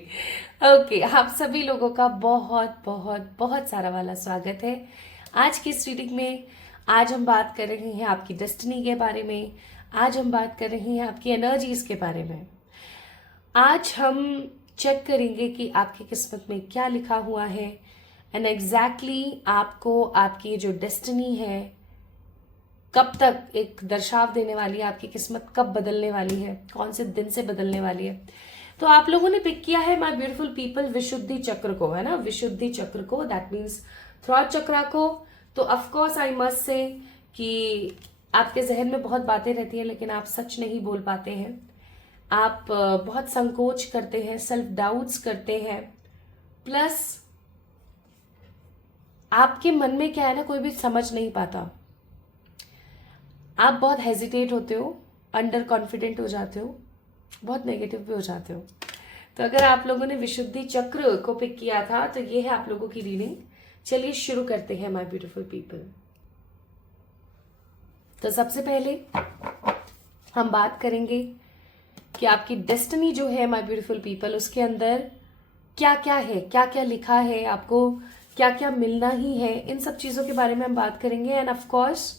Okay, आप सभी लोगों का बहुत बहुत बहुत सारा वाला स्वागत है आज की इस रीडिंग में। आज हम बात कर रहे हैं आपकी डेस्टिनी के बारे में। आज हम बात कर रहे हैं आपकी एनर्जीज के बारे में। आज हम चेक करेंगे कि आपकी किस्मत में क्या लिखा हुआ है एंड एग्जैक्टली आपको आपकी जो डेस्टिनी है कब तक एक दर्शाव देने वाली है, आपकी किस्मत कब बदलने वाली है, कौन से दिन से बदलने वाली है। तो आप लोगों ने पिक किया है माय ब्यूटीफुल पीपल विशुद्धि चक्र को, है ना, विशुद्धि चक्र को, दैट मीन्स थ्रॉट चक्रा को। तो of course I must say कि आपके जहन में बहुत बातें रहती हैं लेकिन आप सच नहीं बोल पाते हैं। आप बहुत संकोच करते हैं, सेल्फ डाउट्स करते हैं, प्लस आपके मन में क्या है ना, कोई भी समझ नहीं पाता। आप बहुत हेजिटेट होते हो, अंडर कॉन्फिडेंट हो जाते हो, बहुत नेगेटिव भी हो जाते हो। तो अगर आप लोगों ने विशुद्धि चक्र को पिक किया था तो ये है आप लोगों की रीडिंग। चलिए शुरू करते हैं माय ब्यूटीफुल पीपल। तो सबसे पहले हम बात करेंगे कि आपकी डेस्टिनी जो है माय ब्यूटीफुल पीपल, उसके अंदर क्या क्या है, क्या क्या लिखा है, आपको क्या क्या मिलना ही है, इन सब चीजों के बारे में हम बात करेंगे। एंड ऑफ कोर्स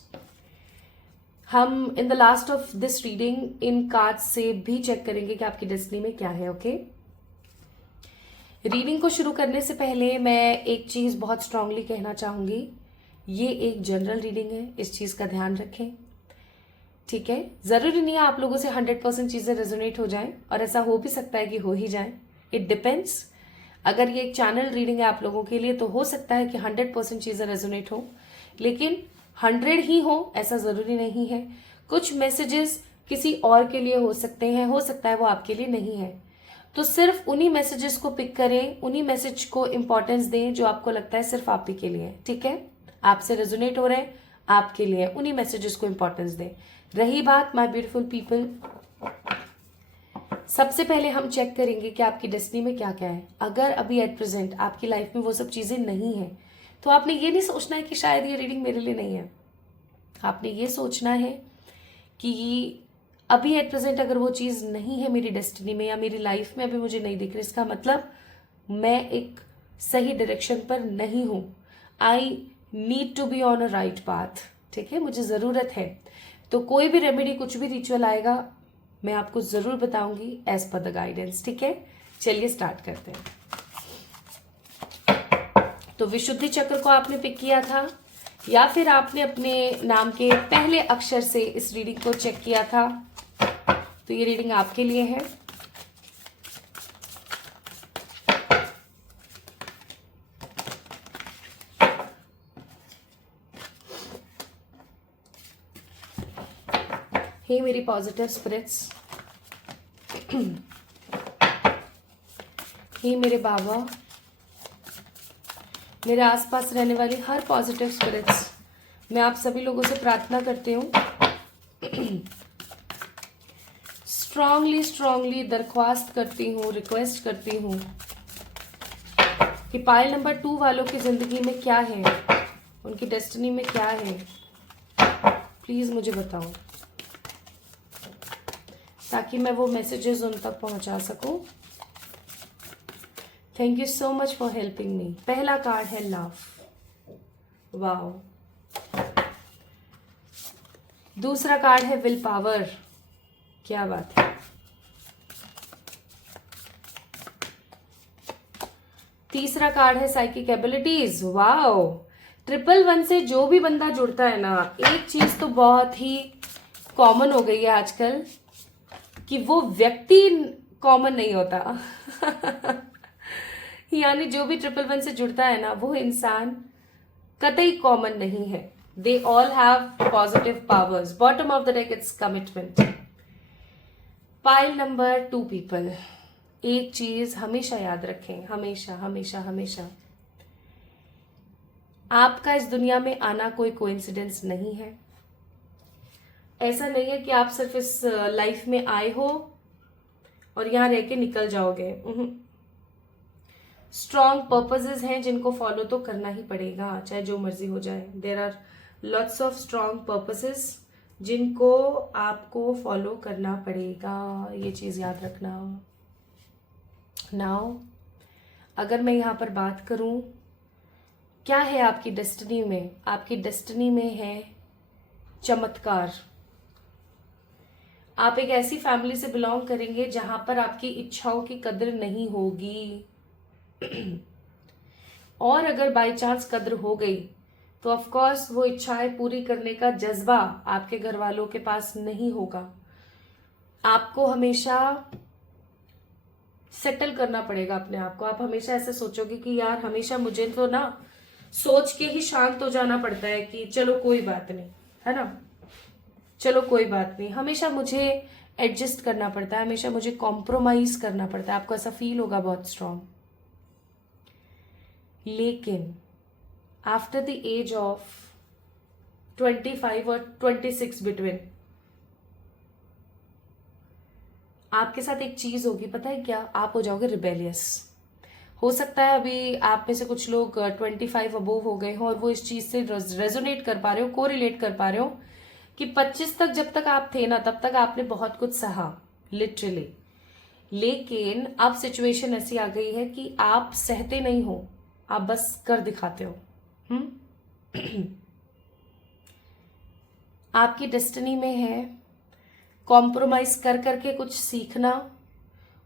हम in the last of this reading in card से भी चेक करेंगे कि आपकी डेस्टिनी में क्या है। ओके, रीडिंग को शुरू करने से पहले मैं एक चीज बहुत स्ट्रांगली कहना चाहूंगी, ये एक जनरल रीडिंग है, इस चीज का ध्यान रखें। ठीक है, जरूरी नहीं है आप लोगों से 100% चीजें रेजोनेट हो जाएं, और ऐसा हो भी सकता है कि हो ही जाए, इट डिपेंड्स। अगर ये एक चैनल रीडिंग है आप लोगों के लिए तो हो सकता है कि 100% चीजें रेजोनेट हो, लेकिन 100 ही हो ऐसा जरूरी नहीं है। कुछ मैसेजेस किसी और के लिए हो सकते हैं, हो सकता है वो आपके लिए नहीं है। तो सिर्फ उन्हीं मैसेजेस को पिक करें, उन्हीं मैसेज को इंपॉर्टेंस दें जो आपको लगता है सिर्फ आप ही के लिए, ठीक है, आपसे रेजोनेट हो रहे हैं, आपके लिए, उन्हीं मैसेजेस को इंपॉर्टेंस दें। रही बात माय ब्यूटीफुल पीपल, सबसे पहले हम चेक करेंगे कि आपकी डेस्टिनी में क्या क्या है। अगर अभी एट प्रेजेंट आपकी लाइफ में वो सब चीजें नहीं है, तो आपने ये नहीं सोचना है कि शायद ये रीडिंग मेरे लिए नहीं है। आपने ये सोचना है कि अभी एट प्रेजेंट अगर वो चीज़ नहीं है मेरी डेस्टिनी में या मेरी लाइफ में अभी मुझे नहीं दिख रही, इसका मतलब मैं एक सही डायरेक्शन पर नहीं हूँ। I need to be on a right path, ठीक है, मुझे ज़रूरत है। तो कोई भी रेमेडी, कुछ भी रिचुअल आएगा, मैं आपको ज़रूर बताऊंगी एज पर द गाइडेंस, ठीक है। चलिए स्टार्ट करते हैं। तो विशुद्धि चक्र को आपने पिक किया था या फिर आपने अपने नाम के पहले अक्षर से इस रीडिंग को चेक किया था, तो ये रीडिंग आपके लिए है। हे मेरी पॉजिटिव स्पिरिट्स, हे मेरे बाबा, मेरे आसपास रहने वाली हर पॉजिटिव स्पिरिट्स, मैं आप सभी लोगों से प्रार्थना करती हूँ, स्ट्रांगली दरख्वास्त करती हूँ, रिक्वेस्ट करती हूँ कि पाइल नंबर 2 वालों की जिंदगी में क्या है, उनकी डेस्टिनी में क्या है, प्लीज मुझे बताओ, ताकि मैं वो मैसेजेस उन तक पहुंचा सकूं। Thank you so much for helping me. पहला कार्ड है लव, वाओ। दूसरा कार्ड है विल पावर, क्या बात है। तीसरा कार्ड है साइकिक एबिलिटीज, वाओ। 111 से जो भी बंदा जुड़ता है ना, एक चीज तो बहुत ही कॉमन हो गई है आजकल कि वो व्यक्ति कॉमन नहीं होता यानी जो भी 111 से जुड़ता है ना, वो इंसान कतई कॉमन नहीं है। They all have positive powers. Bottom of the deck it's commitment. Pile number 2 people, एक चीज हमेशा याद रखें, हमेशा हमेशा हमेशा, आपका इस दुनिया में आना कोई कोइंसिडेंस नहीं है। ऐसा नहीं है कि आप सिर्फ इस लाइफ में आए हो और यहां रह के निकल जाओगे। स्ट्रॉन्ग पर्पसेस हैं जिनको फॉलो तो करना ही पड़ेगा, चाहे जो मर्जी हो जाए। There are lots of strong purposes जिनको आपको फॉलो करना पड़ेगा, ये चीज याद रखना। नाउ अगर मैं यहाँ पर बात करूं क्या है आपकी डेस्टिनी में, आपकी डेस्टिनी में है चमत्कार। आप एक ऐसी फैमिली से बिलोंग करेंगे जहां पर आपकी इच्छाओं की कदर नहीं होगी और अगर बाय चांस कदर हो गई तो ऑफ कोर्स वो इच्छाएं पूरी करने का जज्बा आपके घर वालों के पास नहीं होगा। आपको हमेशा सेटल करना पड़ेगा अपने आप को। आप हमेशा ऐसे सोचोगे कि यार हमेशा मुझे तो ना सोच के ही शांत हो जाना पड़ता है कि चलो कोई बात नहीं, है ना, चलो कोई बात नहीं। हमेशा मुझे एडजस्ट करना पड़ता है, हमेशा मुझे कॉम्प्रोमाइज करना पड़ता है। आपको ऐसा फील होगा बहुत स्ट्रांग। लेकिन आफ्टर द एज ऑफ 25 और 26 बिटवीन, आपके साथ एक चीज होगी, पता है क्या, आप हो जाओगे रिबेलियस। हो सकता है अभी आप में से कुछ लोग 25 अबोव हो गए हो और वो इस चीज से रेजोनेट कर पा रहे हो, कोरिलेट कर पा रहे हो कि 25 तक जब तक आप थे ना, तब तक आपने बहुत कुछ सहा, लिटरली। लेकिन अब सिचुएशन ऐसी आ गई है कि आप सहते नहीं हो, आप बस कर दिखाते हो। आपकी डेस्टिनी में है कॉम्प्रोमाइज कर करके कुछ सीखना,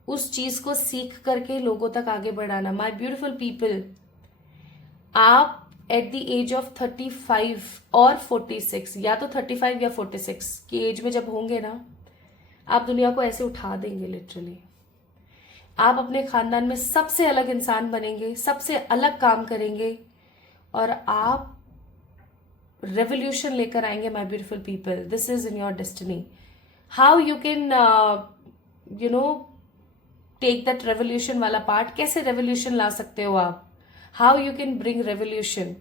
उस चीज को सीख करके लोगों तक आगे बढ़ाना। माय ब्यूटीफुल पीपल, आप एट द एज ऑफ 35 और 46, या तो 35 या 46 की एज में जब होंगे ना, आप दुनिया को ऐसे उठा देंगे लिटरली। आप अपने खानदान में सबसे अलग इंसान बनेंगे, सबसे अलग काम करेंगे और आप रेवोल्यूशन लेकर आएंगे। My beautiful people, this is in your destiny. How you can you know take that revolution वाला पार्ट, कैसे रेवोल्यूशन ला सकते हो आप, how you can bring revolution.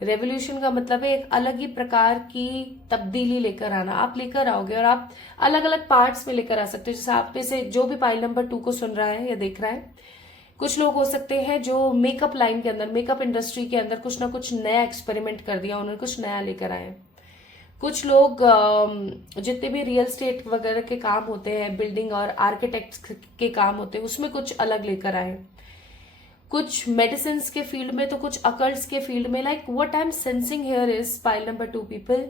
Revolution का मतलब है एक अलग ही प्रकार की तब्दीली लेकर आना, आप लेकर आओगे और आप अलग अलग पार्ट्स में लेकर आ सकते हो। जैसे आप में से जो भी पाइल नंबर 2 को सुन रहा है या देख रहा है, कुछ लोग हो सकते हैं जो मेकअप लाइन के अंदर, मेकअप इंडस्ट्री के अंदर कुछ ना कुछ नया एक्सपेरिमेंट कर दिया, उन्होंने कुछ नया लेकर आए। कुछ लोग जितने भी रियल स्टेट वगैरह के काम होते हैं, बिल्डिंग और आर्किटेक्ट के काम होते हैं, उसमें कुछ अलग लेकर आए। कुछ मेडिसिन के फील्ड में तो कुछ अकल्ट्स के फील्ड में। Like what I am sensing here is pile number 2 people,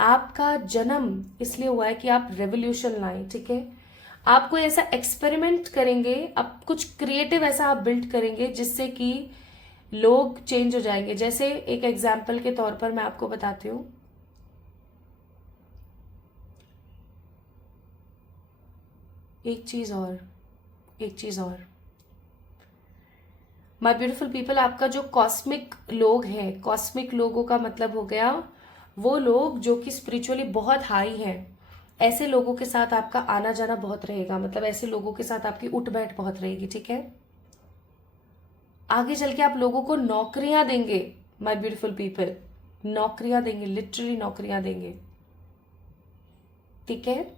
आपका जन्म इसलिए हुआ है कि आप रेवोल्यूशन लाएं, ठीक है। आप कोई ऐसा एक्सपेरिमेंट करेंगे, आप कुछ क्रिएटिव ऐसा आप बिल्ड करेंगे जिससे कि लोग चेंज हो जाएंगे। जैसे एक एग्जाम्पल के तौर पर मैं आपको बताती हूँ, एक चीज और माय ब्यूटीफुल पीपल, आपका जो कॉस्मिक लोग हैं, कॉस्मिक लोगों का मतलब हो गया वो लोग जो कि स्पिरिचुअली बहुत हाई हैं। ऐसे लोगों के साथ आपका आना जाना बहुत रहेगा, मतलब ऐसे लोगों के साथ आपकी उठ बैठ बहुत रहेगी, ठीक है। आगे चल के आप लोगों को नौकरियां देंगे, माय ब्यूटीफुल पीपल, नौकरियां देंगे, लिटरली नौकरियां देंगे, ठीक है।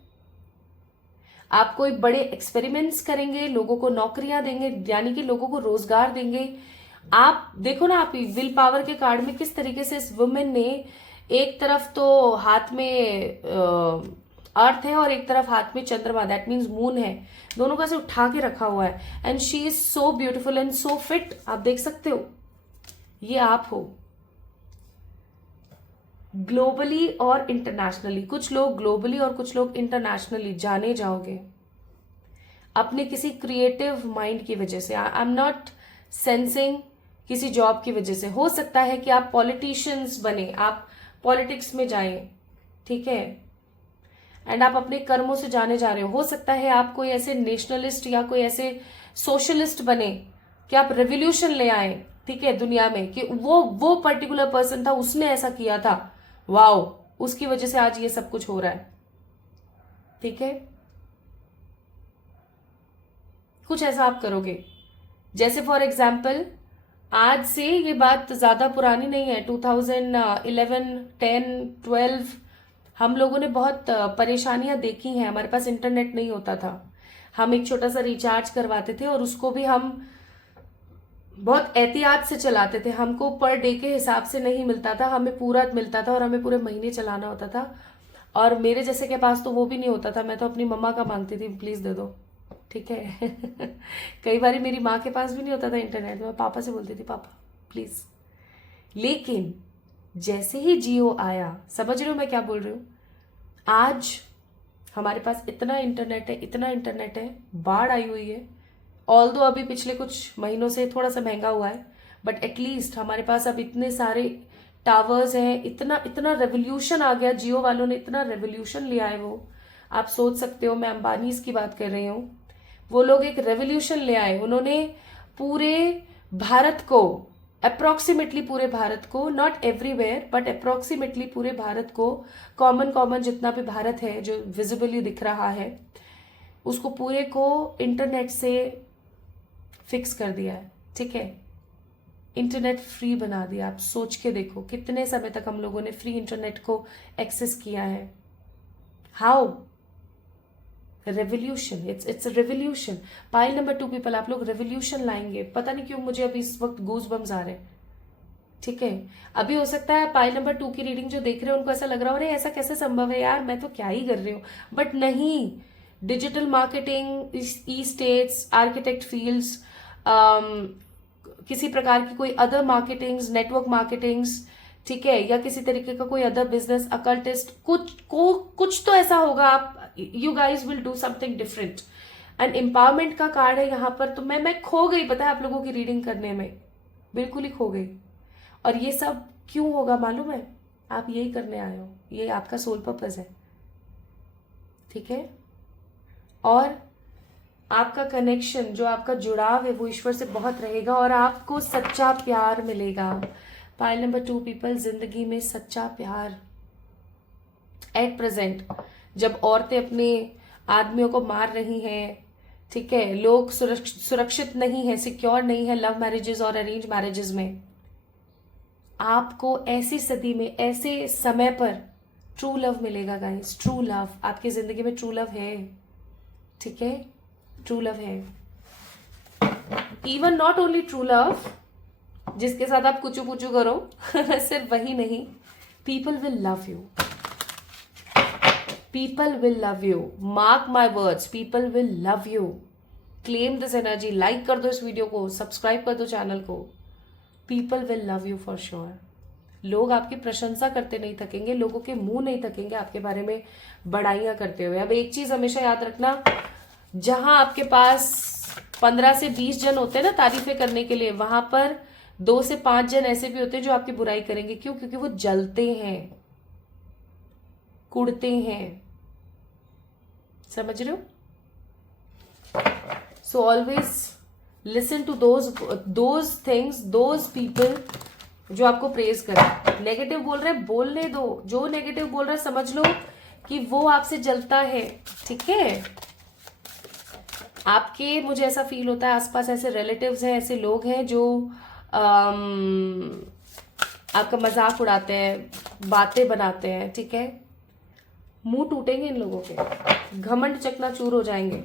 आप कोई बड़े एक्सपेरिमेंट्स करेंगे, लोगों को नौकरियां देंगे, यानी कि लोगों को रोजगार देंगे। आप देखो ना, आप विल पावर के कार्ड में किस तरीके से इस वुमेन ने एक तरफ तो हाथ में अर्थ है और एक तरफ हाथ में चंद्रमा, दैट मीन्स मून है, दोनों का से उठा के रखा हुआ है। And she is so beautiful and so fit, आप देख सकते हो, ये आप हो। ग्लोबली और इंटरनेशनली, कुछ लोग ग्लोबली और कुछ लोग इंटरनेशनली जाने जाओगे अपने किसी क्रिएटिव माइंड की वजह से। आई एम नॉट सेंसिंग किसी जॉब की वजह से। हो सकता है कि आप पॉलिटिशियंस बने, आप पॉलिटिक्स में जाएं, ठीक है, एंड आप अपने कर्मों से जाने जा रहे हो सकता है आप कोई ऐसे नेशनलिस्ट या कोई ऐसे सोशलिस्ट बने कि आप रेवोल्यूशन ले आए, ठीक है, दुनिया में, कि वो पर्टिकुलर पर्सन था, उसने ऐसा किया था, वाओ, उसकी वजह से आज ये सब कुछ हो रहा है, ठीक है। कुछ ऐसा आप करोगे। जैसे फॉर एग्जाम्पल, आज से ये बात ज्यादा पुरानी नहीं है, 2011, 10, 12 हम लोगों ने बहुत परेशानियां देखी हैं। हमारे पास इंटरनेट नहीं होता था, हम एक छोटा सा रिचार्ज करवाते थे और उसको भी हम बहुत एहतियात से चलाते थे। हमको पर डे के हिसाब से नहीं मिलता था, हमें पूरा मिलता था और हमें पूरे महीने चलाना होता था। और मेरे जैसे के पास तो वो भी नहीं होता था, मैं तो अपनी मम्मा का मांगती थी, प्लीज दे दो, ठीक है। कई बार मेरी माँ के पास भी नहीं होता था इंटरनेट, मैं पापा से बोलती थी, पापा प्लीज। लेकिन जैसे ही जियो आया, समझ रहे हो मैं क्या बोल रही हूँ, आज हमारे पास इतना इंटरनेट है, इतना इंटरनेट है, बाढ़ आई हुई है। ऑल दो अभी पिछले कुछ महीनों से थोड़ा सा महंगा हुआ है, बट एटलीस्ट हमारे पास अब इतने सारे टावर्स हैं, इतना इतना रेवोल्यूशन आ गया, जियो वालों ने इतना रेवोल्यूशन लिया है। वो आप सोच सकते हो, मैं अंबानी की बात कर रही हूँ, वो लोग एक रेवोल्यूशन ले आए। उन्होंने पूरे भारत को, अप्रोक्सीमेटली पूरे भारत को, नॉट एवरीवेयर बट अप्रोक्सीमेटली पूरे भारत को, कॉमन कॉमन जितना भी भारत है जो विजिबली दिख रहा है, उसको पूरे को इंटरनेट से फिक्स कर दिया है, ठीक है। इंटरनेट फ्री बना दिया। आप सोच के देखो कितने समय तक हम लोगों ने फ्री इंटरनेट को एक्सेस किया है। How revolution, it's revolution. Pile number 2 people, आप लोग रेवोल्यूशन लाएंगे। पता नहीं क्यों मुझे अभी इस वक्त गूज बम्स आ रहे हैं, ठीक है। अभी हो सकता है पाइल नंबर 2 की रीडिंग जो देख रहे हो उनको ऐसा लग रहा हो, अरे ऐसा कैसे संभव है यार, मैं तो क्या ही कर रही हूँ, बट नहीं। डिजिटल मार्केटिंग, ई स्टेट्स, आर्किटेक्ट फील्ड्स, किसी प्रकार की कोई अदर मार्केटिंग्स, नेटवर्क मार्केटिंग्स, ठीक है, या किसी तरीके का कोई अदर बिजनेस, अकल्टिस्ट, कुछ तो ऐसा होगा। आप you guys will do something different. And empowerment का कार्ड है यहाँ पर, तो मैं खो गई, पता है आप लोगों की रीडिंग करने में, बिल्कुल ही खो गई। और ये सब क्यों होगा मालूम है, आप यही करने आए हो, ये आपका सोल पर्पस है, ठीक है। और आपका कनेक्शन, जो आपका जुड़ाव है, वो ईश्वर से बहुत रहेगा और आपको सच्चा प्यार मिलेगा। पाइल नंबर 2 पीपल, जिंदगी में सच्चा प्यार एट प्रेजेंट जब औरतें अपने आदमियों को मार रही हैं, ठीक है, लोग सुरक्षित नहीं है, सिक्योर नहीं है लव मैरिजेस और अरेंज मैरिजेस में, आपको ऐसी सदी में ऐसे समय पर ट्रू लव मिलेगा गाइस। ट्रू लव आपकी जिंदगी में, ट्रू लव है, ठीक है, ट्रू लव है। Even not only true love जिसके साथ आप कुचू पुचू करो सिर्फ वही नहीं, people will love you, people will love you, mark my words, people will love you. Claim this energy, like कर दो इस वीडियो को, सब्सक्राइब कर दो चैनल को। People will love you for sure. लोग आपकी प्रशंसा करते नहीं थकेंगे, लोगों के मुंह नहीं थकेंगे आपके बारे में बड़ाइयां करते हुए। अब एक चीज हमेशा याद रखना, जहां आपके पास 15 से 20 जन होते हैं ना तारीफें करने के लिए, वहां पर 2 से 5 जन ऐसे भी होते हैं जो आपकी बुराई करेंगे। क्यों? क्योंकि वो जलते हैं, कुड़ते हैं। समझ रहे हो? So always listen to those things, those people जो आपको प्रेज करें। नेगेटिव बोल रहे हैं, बोलने दो। जो नेगेटिव बोल रहा है समझ लो कि वो आपसे जलता है, ठीक है। आपके, मुझे ऐसा फील होता है आसपास ऐसे रिलेटिव्स हैं, ऐसे लोग हैं जो आपका मजाक उड़ाते हैं, बातें बनाते हैं, ठीक है। मुंह टूटेंगे इन लोगों के, घमंड चकनाचूर हो जाएंगे।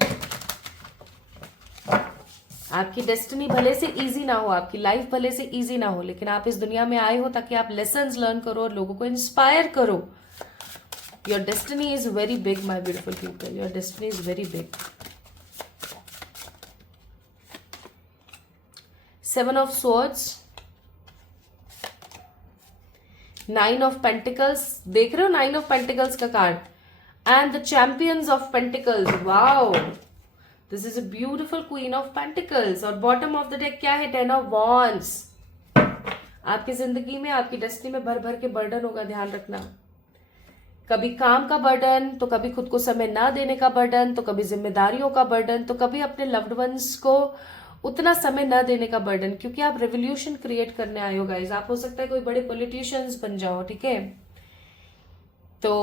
आपकी डेस्टिनी भले से इजी ना हो, आपकी लाइफ भले से इजी ना हो, लेकिन आप इस दुनिया में आए हो ताकि आप लेसन्स लर्न करो और लोगों को इंस्पायर करो। Your destiny is very big my beautiful people, your destiny is very big. 7 of Swords, 9 of Pentacles, देख रहे हो 9 of Pentacles का card, and the Champions of Pentacles, wow, this is a beautiful Queen of Pentacles। और bottom of the deck क्या है? 10 of Wands। आपकी जिंदगी में, आपकी डेस्टिनी में भर भर के बर्डन होगा, ध्यान रखना। कभी काम का बर्डन, तो कभी खुद को समय ना देने का बर्डन, तो कभी जिम्मेदारियों का बर्डन, तो कभी अपने लव्ड वंस को उतना समय न देने का बर्डन, क्योंकि आप रेवोल्यूशन क्रिएट करने आए हो गाइज। आप हो सकता है कोई बड़े पॉलिटिशियंस बन जाओ, ठीक है। तो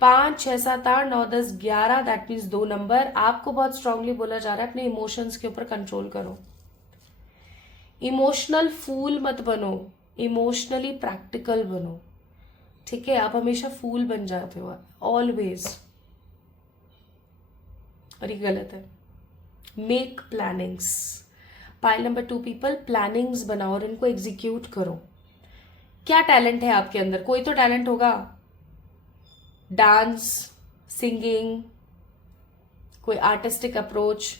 5, 6, 7, 8, 9, 10, 11, दैट मीन्स 2 नंबर आपको बहुत स्ट्रांगली बोला जा रहा है अपने इमोशंस के ऊपर कंट्रोल करो। इमोशनल फूल मत बनो, इमोशनली प्रैक्टिकल बनो, ठीक है। आप हमेशा फूल बन जाते हो ऑलवेज, और ये गलत है। Make plannings. Pile number 2 people, plannings बनाओ और इनको एग्जीक्यूट करो। क्या टैलेंट है आपके अंदर? कोई तो टैलेंट होगा, डांस, सिंगिंग, कोई आर्टिस्टिक अप्रोच,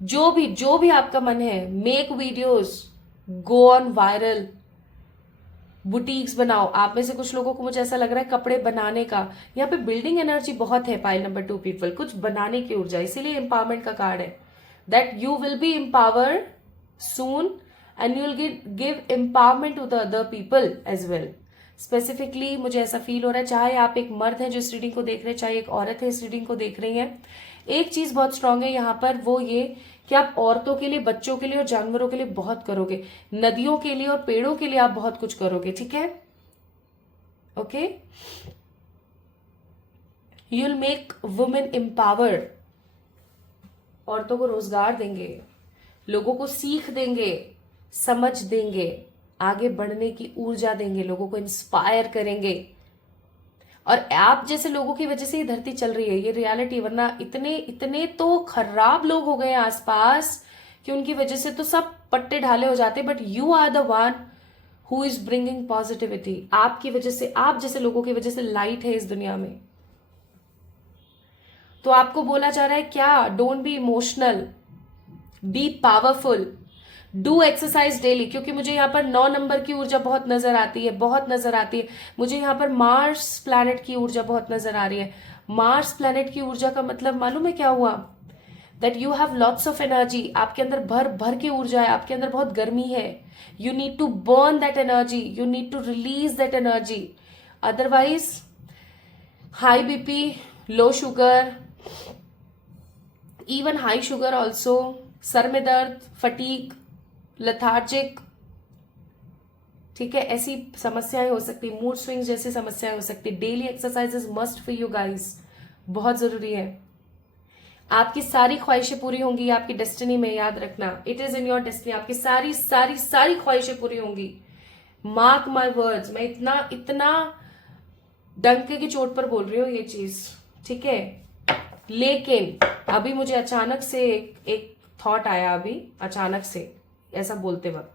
जो भी आपका मन है। Make videos, go on viral, boutiques बनाओ। आप में से कुछ लोगों को मुझे ऐसा लग रहा है कपड़े बनाने का, यहाँ पे बिल्डिंग एनर्जी बहुत है। पाइल नंबर 2 पीपल, कुछ बनाने की ऊर्जा, इसीलिए एम्पावरमेंट का कार्ड है। That you will be empowered soon and you will give empowerment to the other people as well. Specifically मुझे ऐसा फील हो रहा है, चाहे आप एक मर्द हैं जो इस रीडिंग को देख रहे हैं, चाहे एक औरत है इस रीडिंग को देख रही है, एक चीज बहुत स्ट्रांग है यहाँ पर, वो ये कि आप औरतों के लिए, बच्चों के लिए और जानवरों के लिए बहुत करोगे। नदियों के लिए और पेड़ों के लिए आप बहुत कुछ करोगे, ठीक है। Okay, you will make women empowered. औरतों को रोजगार देंगे, लोगों को सीख देंगे, समझ देंगे, आगे बढ़ने की ऊर्जा देंगे, लोगों को इंस्पायर करेंगे। और आप जैसे लोगों की वजह से ये धरती चल रही है, ये रियलिटी। वरना इतने तो खराब लोग हो गए आसपास कि उनकी वजह से तो सब पट्टे ढाले हो जाते। But you are the one who is bringing positivity. आपकी वजह से, आप जैसे लोगों की वजह से लाइट है इस दुनिया में। तो आपको बोला जा रहा है क्या? Don't be emotional, B powerful, do exercise daily. क्योंकि मुझे यहाँ पर 9 नंबर की ऊर्जा बहुत नजर आती है, बहुत नजर आती है। मुझे यहाँ पर मार्स प्लैनेट की ऊर्जा बहुत नजर आ रही है। मार्स प्लैनेट की ऊर्जा का मतलब मालूम है क्या हुआ? That you have lots of energy. आपके अंदर भर भर की ऊर्जा है, आपके अंदर बहुत गर्मी है। You need to burn that energy, you need to release that energy. Otherwise high BP, low sugar, even high sugar also, सर में दर्द, फटीक, लेथार्जिक, ठीक है, ऐसी समस्याएं हो सकती, मूड स्विंग्स जैसी समस्याएं हो सकती। Daily exercises must for you guys, बहुत जरूरी है। आपकी सारी ख्वाहिशें पूरी होंगी आपकी डेस्टिनी में, याद रखना, it is in your destiny. आपकी सारी सारी सारी ख्वाहिशें पूरी होंगी, मार्क माई वर्ड्स। मैं इतना इतना डंके की चोट पर बोल रही हूँ ये चीज, ठीक है। लेकिन अभी मुझे अचानक से एक थॉट आया, अभी अचानक से ऐसा बोलते वक्त।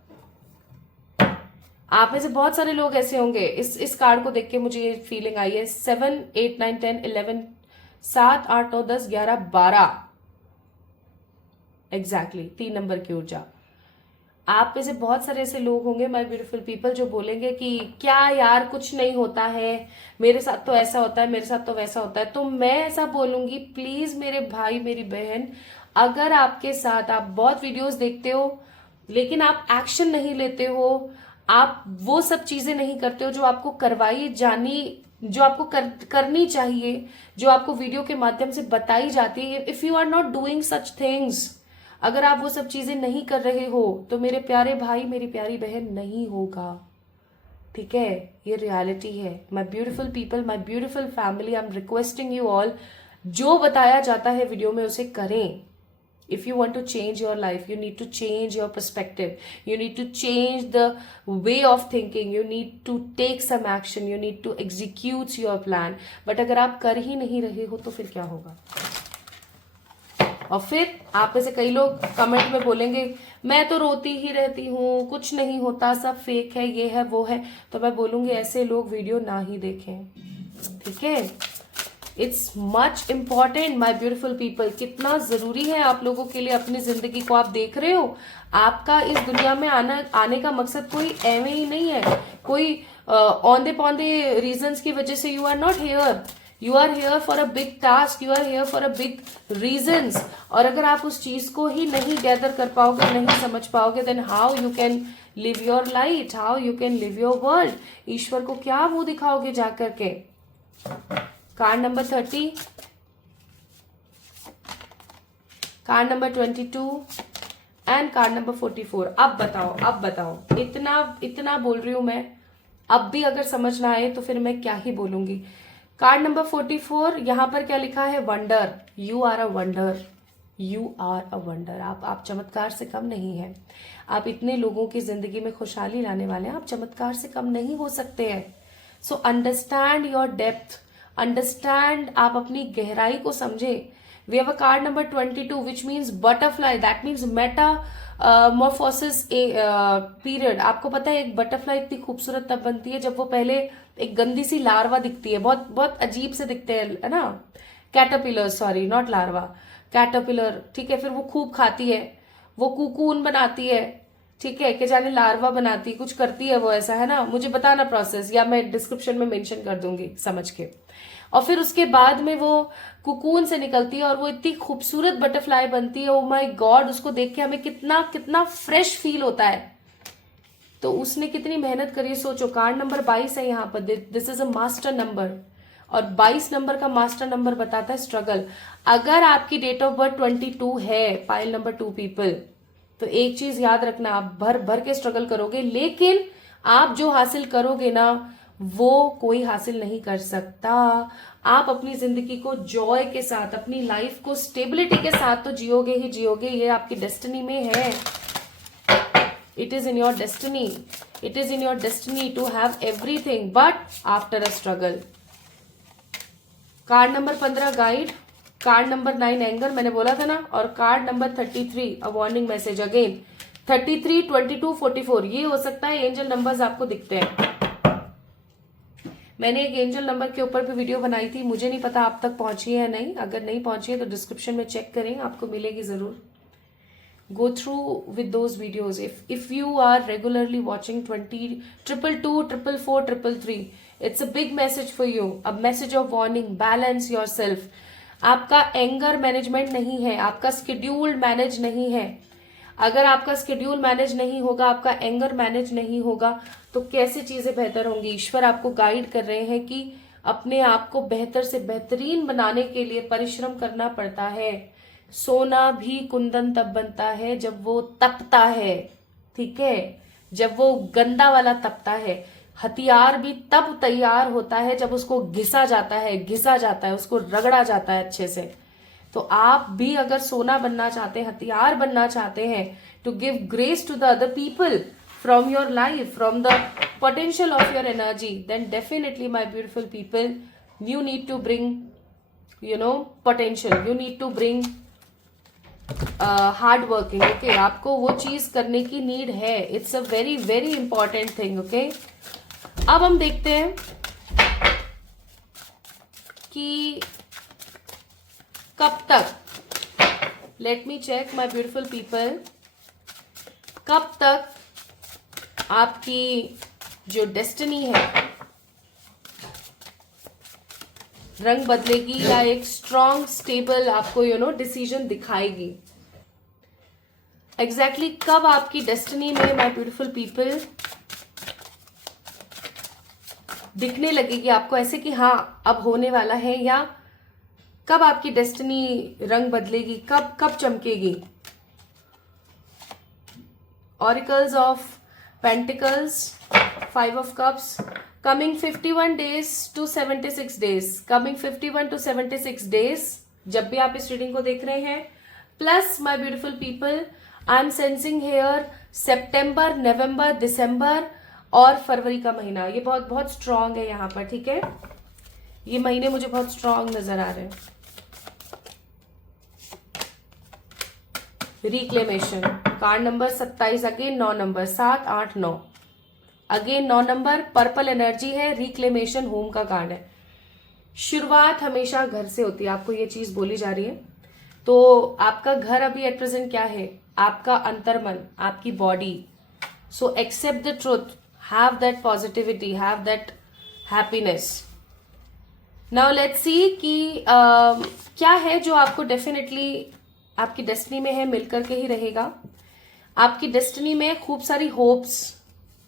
आप में से बहुत सारे लोग ऐसे होंगे, इस कार्ड को देख के मुझे ये फीलिंग आई है। 7, 8, 9, 10, 11, 7, 8, 9, 10, 11, 12 एग्जैक्टली 3 नंबर की ऊर्जा। आप में से बहुत सारे ऐसे लोग होंगे माय ब्यूटीफुल पीपल जो बोलेंगे कि क्या यार कुछ नहीं होता है, मेरे साथ तो ऐसा होता है, मेरे साथ तो वैसा होता है। तो मैं ऐसा बोलूंगी, प्लीज मेरे भाई मेरी बहन, अगर आपके साथ, आप बहुत वीडियोस देखते हो लेकिन आप एक्शन नहीं लेते हो, आप वो सब चीजें नहीं करते हो जो आपको करवाई जानी, जो आपको करनी चाहिए, जो आपको वीडियो के माध्यम से बताई जाती है, if you are not doing such things, अगर आप वो सब चीजें नहीं कर रहे हो तो मेरे प्यारे भाई मेरी प्यारी बहन नहीं होगा, ठीक है। ये रियलिटी है। My beautiful people, my beautiful family, I am requesting you all, जो बताया जाता है वीडियो में उसे करें। If you want to change your life, you need to change your perspective. You need to change the way of thinking. You need to take some action. You need to execute your plan. But अगर आप कर ही नहीं रहे हो तो फिर क्या होगा? और फिर आप में से कई लोग कमेंट में बोलेंगे मैं तो रोती ही रहती हूँ, कुछ नहीं होता, सब फेक है, ये है वो है। तो मैं बोलूंगी ऐसे लोग वीडियो ना ही देखें, ठीक है। It's much important my beautiful people. कितना जरूरी है आप लोगों के लिए अपनी जिंदगी को। आप देख रहे हो, आपका इस दुनिया में आने का मकसद कोई एवं ही नहीं है, कोई औंधे पौंधे रीजंस की वजह से you are not here. You are here for a big task, you are here for a big reasons. और अगर आप उस चीज को ही नहीं गैदर कर पाओगे, नहीं समझ पाओगे, then how you can live your light, how you can live your world. ईश्वर को क्या मुंह दिखाओगे जाकर के। Card number 30, card number 22 and card number 44। अब बताओ, इतना बोल रही हूं मैं, अब भी अगर समझ ना आए तो फिर मैं क्या ही बोलूंगी। कार्ड नंबर 44, यहां पर क्या लिखा है? Wonder. You are a wonder, you are a wonder. आप चमत्कार से कम नहीं है। आप इतने लोगों की जिंदगी में खुशहाली लाने वाले हैं, आप चमत्कार से कम नहीं हो सकते हैं। So understand your depth, understand, आप अपनी गहराई को समझे। We have a card number 22 which means butterfly, that means metamorphosis period. आपको पता है एक बटरफ्लाई इतनी खूबसूरत तब बनती है जब वो पहले एक गंदी सी लार्वा दिखती है, बहुत बहुत अजीब से दिखते हैं, है ना, caterpillar, sorry not larva, caterpillar, ठीक है। फिर वो खूब खाती है, वो कुकून बनाती है, ठीक है, कि जाने लार्वा बनाती, कुछ करती है वो, ऐसा है ना। मुझे बताना प्रोसेस, या मैं डिस्क्रिप्शन में मेंशन कर दूंगी समझ के। और फिर उसके बाद में वो कुकून से निकलती है और वो इतनी खूबसूरत बटरफ्लाई बनती है। ओ माय गॉड, उसको देख के हमें कितना कितना फ्रेश फील होता है। तो उसने कितनी मेहनत करी, सोचो। कार्ड नंबर 22 है यहाँ पर, this is a master number, और 22 नंबर का मास्टर नंबर बताता है स्ट्रगल। अगर आपकी डेट ऑफ बर्थ 22 है, पाइल नंबर 2 पीपल, तो एक चीज याद रखना, आप भर भर के स्ट्रगल करोगे, लेकिन आप जो हासिल करोगे ना वो कोई हासिल नहीं कर सकता। आप अपनी जिंदगी को जॉय के साथ, अपनी लाइफ को स्टेबिलिटी के साथ तो जियोगे ही जियोगे, ये आपकी डेस्टिनी में है। It is in your destiny, it is in your destiny to have everything but after a struggle. Card number 15 guide, card number 9 anger, मैंने बोला था ना, और card number 33 a warning message. Again 33, 22, 44, ये हो सकता है एंजल नंबर्स आपको दिखते हैं। मैंने एक एंजल नंबर के ऊपर भी वीडियो बनाई थी, मुझे नहीं पता आप तक पहुंची है या नहीं। अगर नहीं पहुंची है तो डिस्क्रिप्शन में चेक करें, आपको मिलेगी जरूर। Go through with those videos. If you are regularly watching 20, 222, 444, 333, it's a big message for you, a message of warning. Balance yourself. आपका एंगर मैनेजमेंट नहीं है, आपका स्केड्यूल मैनेज नहीं है। अगर आपका स्केड्यूल मैनेज नहीं होगा, आपका एंगर मैनेज नहीं होगा, तो कैसे चीजें बेहतर होंगी। ईश्वर आपको गाइड कर रहे हैं कि अपने आप को बेहतर से बेहतरीन बनाने के लिए परिश्रम करना पड़ता है। सोना भी कुंदन तब बनता है जब वो तपता है, ठीक है, जब वो गंदा वाला तपता है। हथियार भी तब तैयार होता है जब उसको घिसा जाता है, उसको रगड़ा जाता है अच्छे से। तो आप भी अगर सोना बनना चाहते हैं, हथियार बनना चाहते हैं, to give grace to the other people from your life, from the potential of your energy, then definitely my beautiful people, you need to bring, potential, you need to bring hard working. Okay, आपको वो चीज करने की need है। It's a very very important thing. Okay, अब हम देखते हैं कि कब तक, let me check my beautiful people, कब तक आपकी जो डेस्टिनी है रंग बदलेगी या एक स्ट्रॉन्ग स्टेबल आपको डिसीजन दिखाएगी। एग्जैक्टली कब आपकी डेस्टिनी में माय ब्यूटीफुल पीपल दिखने लगेगी आपको ऐसे कि हाँ अब होने वाला है, या कब आपकी डेस्टिनी रंग बदलेगी, कब कब चमकेगी। Oracles of pentacles, 5 of cups, coming 51 days to 76 days, coming 51 to 76 days जब भी आप इस रीडिंग को देख रहे हैं। Plus my beautiful people, I am sensing here सितंबर, नवंबर, दिसंबर और फरवरी का महीना, ये बहुत बहुत स्ट्रांग है यहाँ पर। ठीक है, ये महीने मुझे बहुत स्ट्रांग नजर आ रहे हैं। Reclamation card number 27, again 9 number, 7, 8, 9, again 9 number, purple energy है, रिक्लेमेशन होम का कार्ड है। शुरुआत हमेशा घर से होती है, आपको ये चीज बोली जा रही है। तो आपका घर अभी एट प्रेजेंट क्या है, आपका अंतर्मन, आपकी body. So accept the truth, have that positivity, have that happiness. Now let's see कि क्या है जो आपको डेफिनेटली आपकी डेस्टिनी में है, मिलकर के ही रहेगा। आपकी डेस्टिनी में खूब सारी होप्स,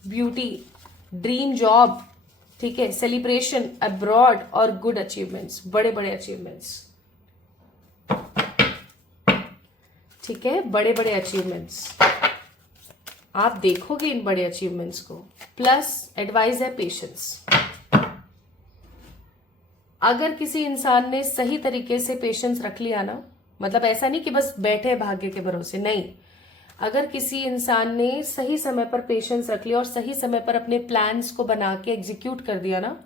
ब्यूटी, ड्रीम जॉब, ठीक है, सेलिब्रेशन अब्रॉड और गुड अचीवमेंट्स, बड़े बड़े अचीवमेंट्स। ठीक है, बड़े बड़े अचीवमेंट्स आप देखोगे इन बड़े अचीवमेंट्स को। प्लस एडवाइस है पेशेंस। अगर किसी इंसान ने सही तरीके से पेशेंस रख लिया ना, मतलब ऐसा नहीं कि बस बैठे भाग्य के भरोसे, नहीं, अगर किसी इंसान ने सही समय पर पेशेंस रख लिया और सही समय पर अपने प्लान्स को बना के एग्जीक्यूट कर दिया ना,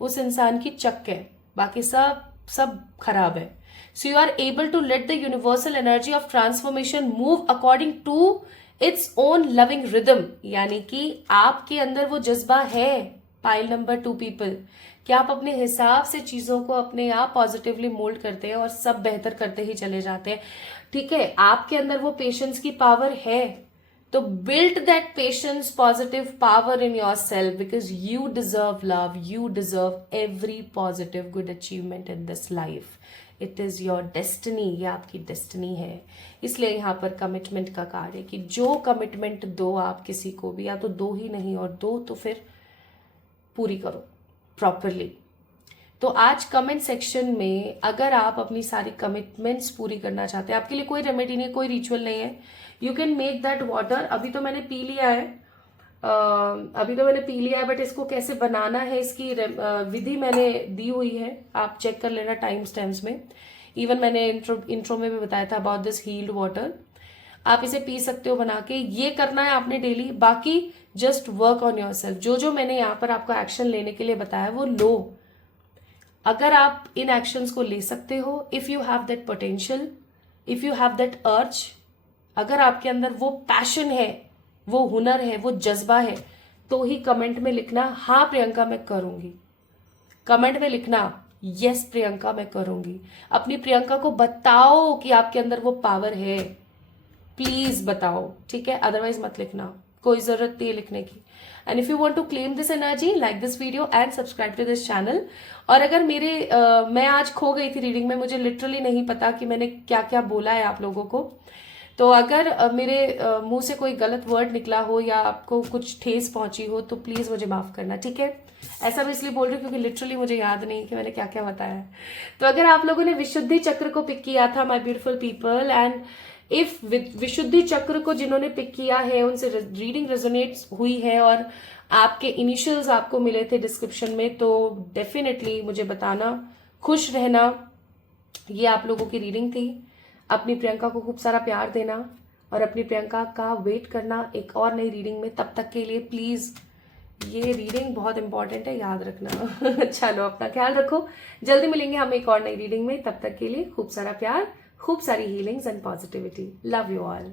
उस इंसान की चक है, बाकी सब सब खराब है। So you are able to let the universal energy of transformation move according to its own loving rhythm, यानी कि आपके अंदर वो जज्बा है। पाइल नंबर 2 पीपल, कि आप अपने हिसाब से चीजों को अपने आप पॉजिटिवली मोल्ड करते हैं और सब बेहतर करते ही चले जाते हैं। ठीक है, आपके अंदर वो पेशेंस की पावर है, तो build that patience, positive power in your self, because you deserve love, you deserve every positive good achievement in this life. It is your destiny, ये आपकी डेस्टिनी है। इसलिए यहाँ पर कमिटमेंट का कार्ड है कि जो कमिटमेंट दो आप किसी को भी, या तो दो ही नहीं और दो तो फिर पूरी करो प्रॉपरली। तो आज कमेंट सेक्शन में अगर आप अपनी सारी कमिटमेंट्स पूरी करना चाहते हैं, आपके लिए कोई रेमेडी नहीं है, कोई रिचुअल नहीं है, you can make that water. अभी तो मैंने पी लिया है, बट इसको कैसे बनाना है इसकी विधि मैंने दी हुई है, आप चेक कर लेना टाइम स्टैम्प्स में। इवन मैंने इंट्रो में भी बताया था अबाउट दिस हील्ड वाटर। आप इसे पी सकते हो बना के, ये करना है आपने डेली। बाकी just work on your self, जो जो मैंने यहाँ पर आपको एक्शन लेने के लिए बताया वो लो। अगर आप इन एक्शंस को ले सकते हो, if you have that potential, if you have that अर्ज, अगर आपके अंदर वो पैशन है, वो हुनर है, वो जज्बा है, तो ही कमेंट में लिखना हाँ प्रियंका मैं करूंगी। कमेंट में लिखना यस प्रियंका मैं करूंगी। अपनी प्रियंका को बताओ कि आपके अंदर वो पावर है, प्लीज बताओ, ठीक है, अदरवाइज मत लिखना, कोई जरूरत नहीं है लिखने की। And if you want to claim this energy, like this video and subscribe to this channel. और अगर मैं आज खो गई थी रीडिंग में, मुझे लिटरली नहीं पता कि मैंने क्या क्या बोला है आप लोगों को, तो अगर मेरे मुंह से कोई गलत वर्ड निकला हो या आपको कुछ ठेस पहुंची हो तो प्लीज मुझे माफ करना, ठीक है। ऐसा मैं इसलिए बोल रही हूँ क्योंकि लिटरली मुझे याद नहीं कि मैंने क्या क्या बताया है। तो अगर आप लोगों ने विशुद्धि चक्र को पिक किया था my beautiful people, and if विशुद्धि चक्र को जिन्होंने पिक किया है, उनसे रीडिंग रेजोनेट हुई है और आपके इनिशियल्स आपको मिले थे डिस्क्रिप्शन में, तो डेफिनेटली मुझे बताना, खुश रहना। ये आप लोगों की रीडिंग थी। अपनी प्रियंका को खूब सारा प्यार देना और अपनी प्रियंका का वेट करना एक और नई रीडिंग में। तब तक के लिए प्लीज, ये रीडिंग बहुत इंपॉर्टेंट है, याद रखना। चलो, अपना ख्याल रखो। जल्दी मिलेंगे हम एक और नई रीडिंग में। तब तक के लिए खूब सारा प्यार, खूब सारी healings and positivity. Love you all.